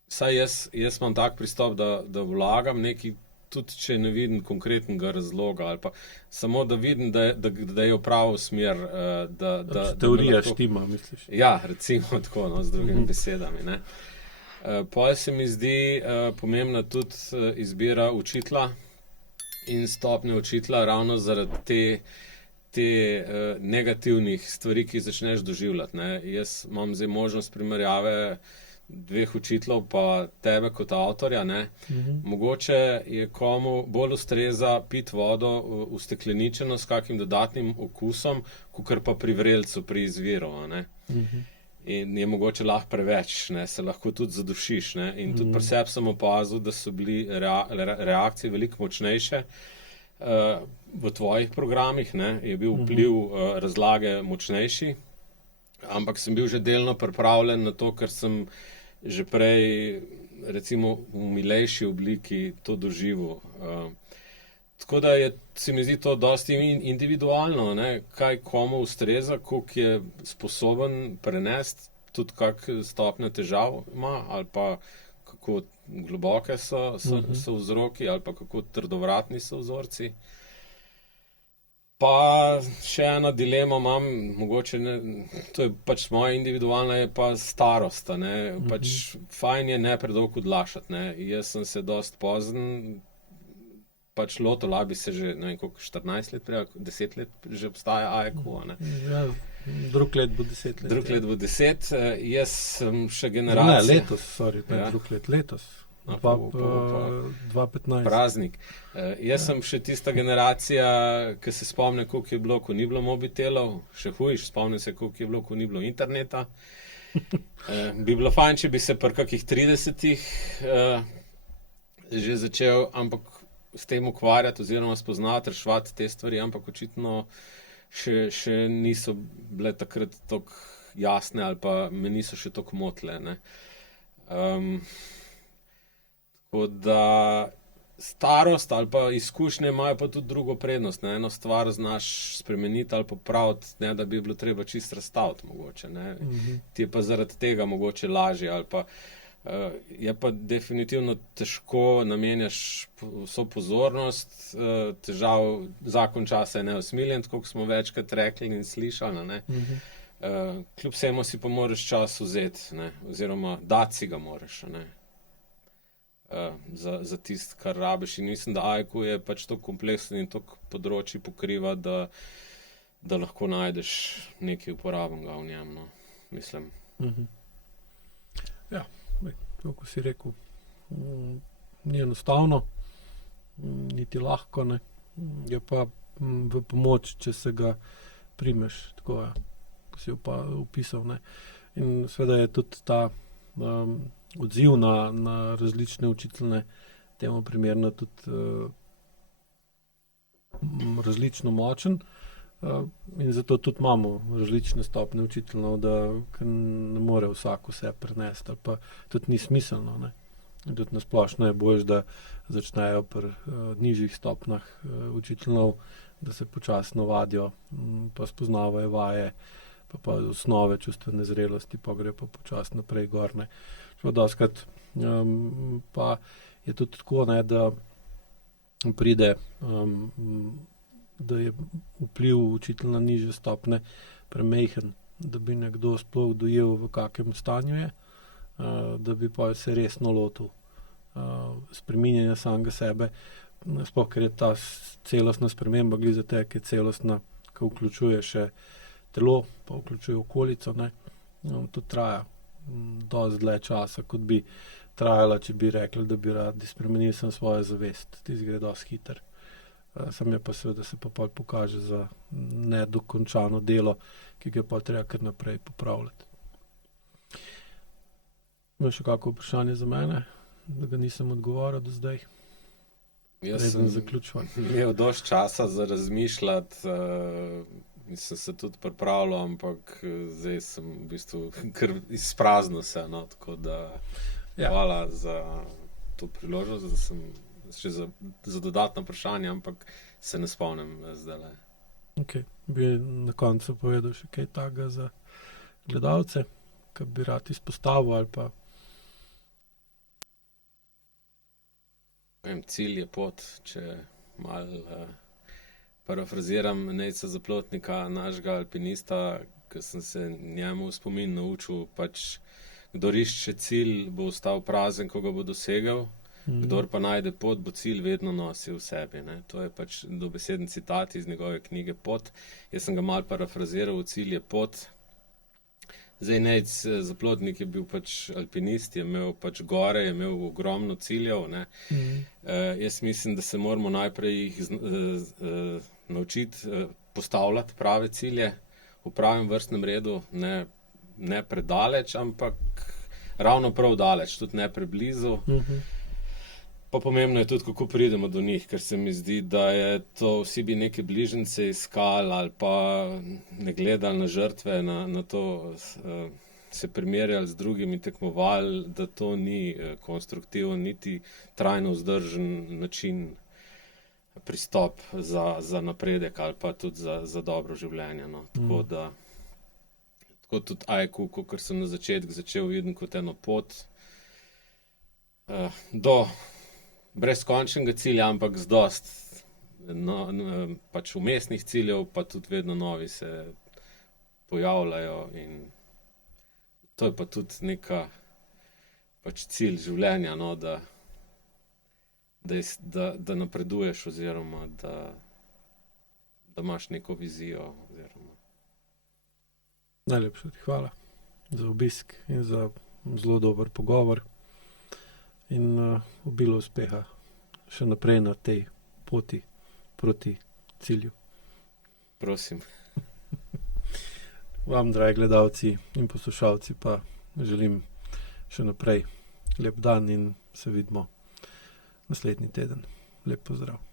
saj jaz imam tak pristop, da vlagam nekaj, tudi če ne vidim konkretnega razloga, ali pa samo da vidim, da je v pravo smer. Teorija štima, misliš? Ja, recimo tako, z drugimi besedami. Potem se mi zdi pomembna tudi izbira učitelja in stopnje učitelja ravno zaradi te negativnih stvari, ki začneš doživljati. Jaz imam zdaj možnost primerjave dveh učiteljev pa tebe kot avtorja. Mogoče je komu bolj ustreza piti vodo ustekleničeno s kakim dodatnim okusom, kakor pa pri vrelcu, pri izviru. In je mogoče lahko preveč, se lahko tudi zadušiš. In tudi pri sebi sem opazil, da so bili reakcije veliko močnejše. V tvojih programih je bil vpliv razlage močnejši, ampak sem bil že delno pripravljen na to, ker sem že prej recimo v milejši obliki to doživel. Tako da se mi zdi to dosti individualno, ne? Kaj komu ustreza, koliko je sposoben prenesti, tudi kak stopnje težav ima, ali pa kako globoke so vzroki, ali pa kako trdovratni so vzorci. Pa še ena dilema imam, mogoče ne, to je pač moja individualna, je pa starost, ne, pač fajn je ne predolgo odlašati, ne, jaz sem se dosti pozen, pač lotil, bi se že, ne vem koliko, 14 let prej, 10 let že obstaja AEQ, ne. Ja, drug let bo 10 let. Drug let bo 10, jaz sem še generacija. Ne, letos, drug let, letos. 2015. Praznik. Jaz sem še tista generacija, ki se spomne, koliko je bilo, ko ni bilo mobitelov, še hujš, spomnim se, koliko je bilo, ko ni bilo interneta. Bi bilo fajn, če bi se pri kakih 30-ih že začel, ampak s tem ukvarjati oziroma spoznati, reševati te stvari, ampak očitno še niso bile takrat toliko jasne ali pa me niso še toliko motile, ne. Tako da starost ali pa izkušnje imajo pa tudi drugo prednost, ne. Eno stvar znaš spremeniti ali popraviti, ne da bi bilo treba čisto razstaviti mogoče, ne. Ti je pa zaradi tega mogoče lažje ali pa je pa definitivno težko namenjaš vso pozornost, zakon časa je neusmiljen, tako kot smo večkrat rekli in slišali, ne. Kljub vsemu si pa moraš čas vzeti, ne, oziroma dati si ga moraš, ne. Za tisto, kar rabiš, in mislim, da AEQ je pač toliko kompleksen in toliko področji pokriva, da lahko najdeš nekaj uporabnega v njem, no, mislim. Ja, kako si rekel, ni enostavno, niti lahko, ne, je pa v pomoč, če se ga primeš, tako je, ko si opisal, ne. In seveda je tudi ta odziv na različne učitelje, temu primerno tudi različno močen, in zato tudi imamo različne stopnje učiteljev, da ne more vsak vse prenesti, ali pa tudi ni smiselno, ne. In tudi na splošno je boljše, da začnejo pri nižjih stopnjah učiteljev, da se počasno vadijo, pa spoznavajo vaje, pa osnove čustvene zrelosti, pa gre pa počasno naprej gor, ne. Dostikrat pa je tudi tako, ne, da pride, da je vpliv učitelja na nižje stopnje premajhen, da bi nekdo sploh dojel, v kakem stanju je, da bi pa se resno lotil spreminjanja samega sebe, sploh ker je ta celostna sprememba glih zato, ker je celostna, ko vključuje še telo, pa vključuje okolico, ne, to traja dosti dlje časa, kot bi trajala, če bi rekli, da bi radi spremenili samo svojo zavest. Tisto gre dosti hitro. Samo je pa seveda, se pa pol pokaže za nedokončano delo, ki ga je pa treba kar naprej popravljati. Imaš še kako vprašanje za mene, da ga nisem odgovoril do zdaj? Jaz sem imel dosti časa za razmišljati, sem se tudi pripravljal, ampak zdaj sem v bistvu kar izpraznil se, no, tako da hvala za to priložnost, da sem še za dodatno vprašanje, ampak se ne spomnim zdajle. Ok, bi na koncu povedal še kaj takega za gledalce, kar bi rad izpostavil ali pa? Cilj je pot, če malo parafraziram Nejca Zaplotnika, našega alpinista, ki sem se njemu v spomin naučil, pač kdor išče cilj, bo ostal prazen, ko ga bo dosegel, kdor pa najde pot, bo cilj vedno nosil v sebi, ne. To je pač dobeseden citat iz njegove knjige Pot. Jaz sem ga malo parafraziral, cilj je pot. Zdaj Nejc Zaplotnik je bil pač alpinist, je imel pač gore, je imel ogromno ciljev, ne. Jaz mislim, da se moramo najprej jih naučiti postavljati prave cilje v pravem vrstnem redu, ne predaleč, ampak ravno prav daleč, tudi ne preblizu. Pa pomembno je tudi, kako pridemo do njih, ker se mi zdi, da je to, vsi bi neke bližnjice iskali ali pa ne gledali na žrtve, na to se primerjali z drugimi, tekmovali, da to ni konstruktiven, niti trajno vzdržen način, pristop za napredek ali pa tudi za dobro življenje. No. Tako tudi aiku, kot sem na začetku začel videti kot eno pot do brezkončnega cilja, ampak z dost pač vmesnih ciljev, pa tudi vedno novi se pojavljajo in to je pa tudi neka pač cilj življenja, no, da napreduješ oziroma da imaš neko vizijo. Najlepša ti hvala za obisk in za zelo dober pogovor in obilo uspeha še naprej na tej poti proti cilju. Prosim. Vam, dragi gledalci in poslušalci, pa želim še naprej lep dan in se vidimo naslednji teden. Lep pozdrav.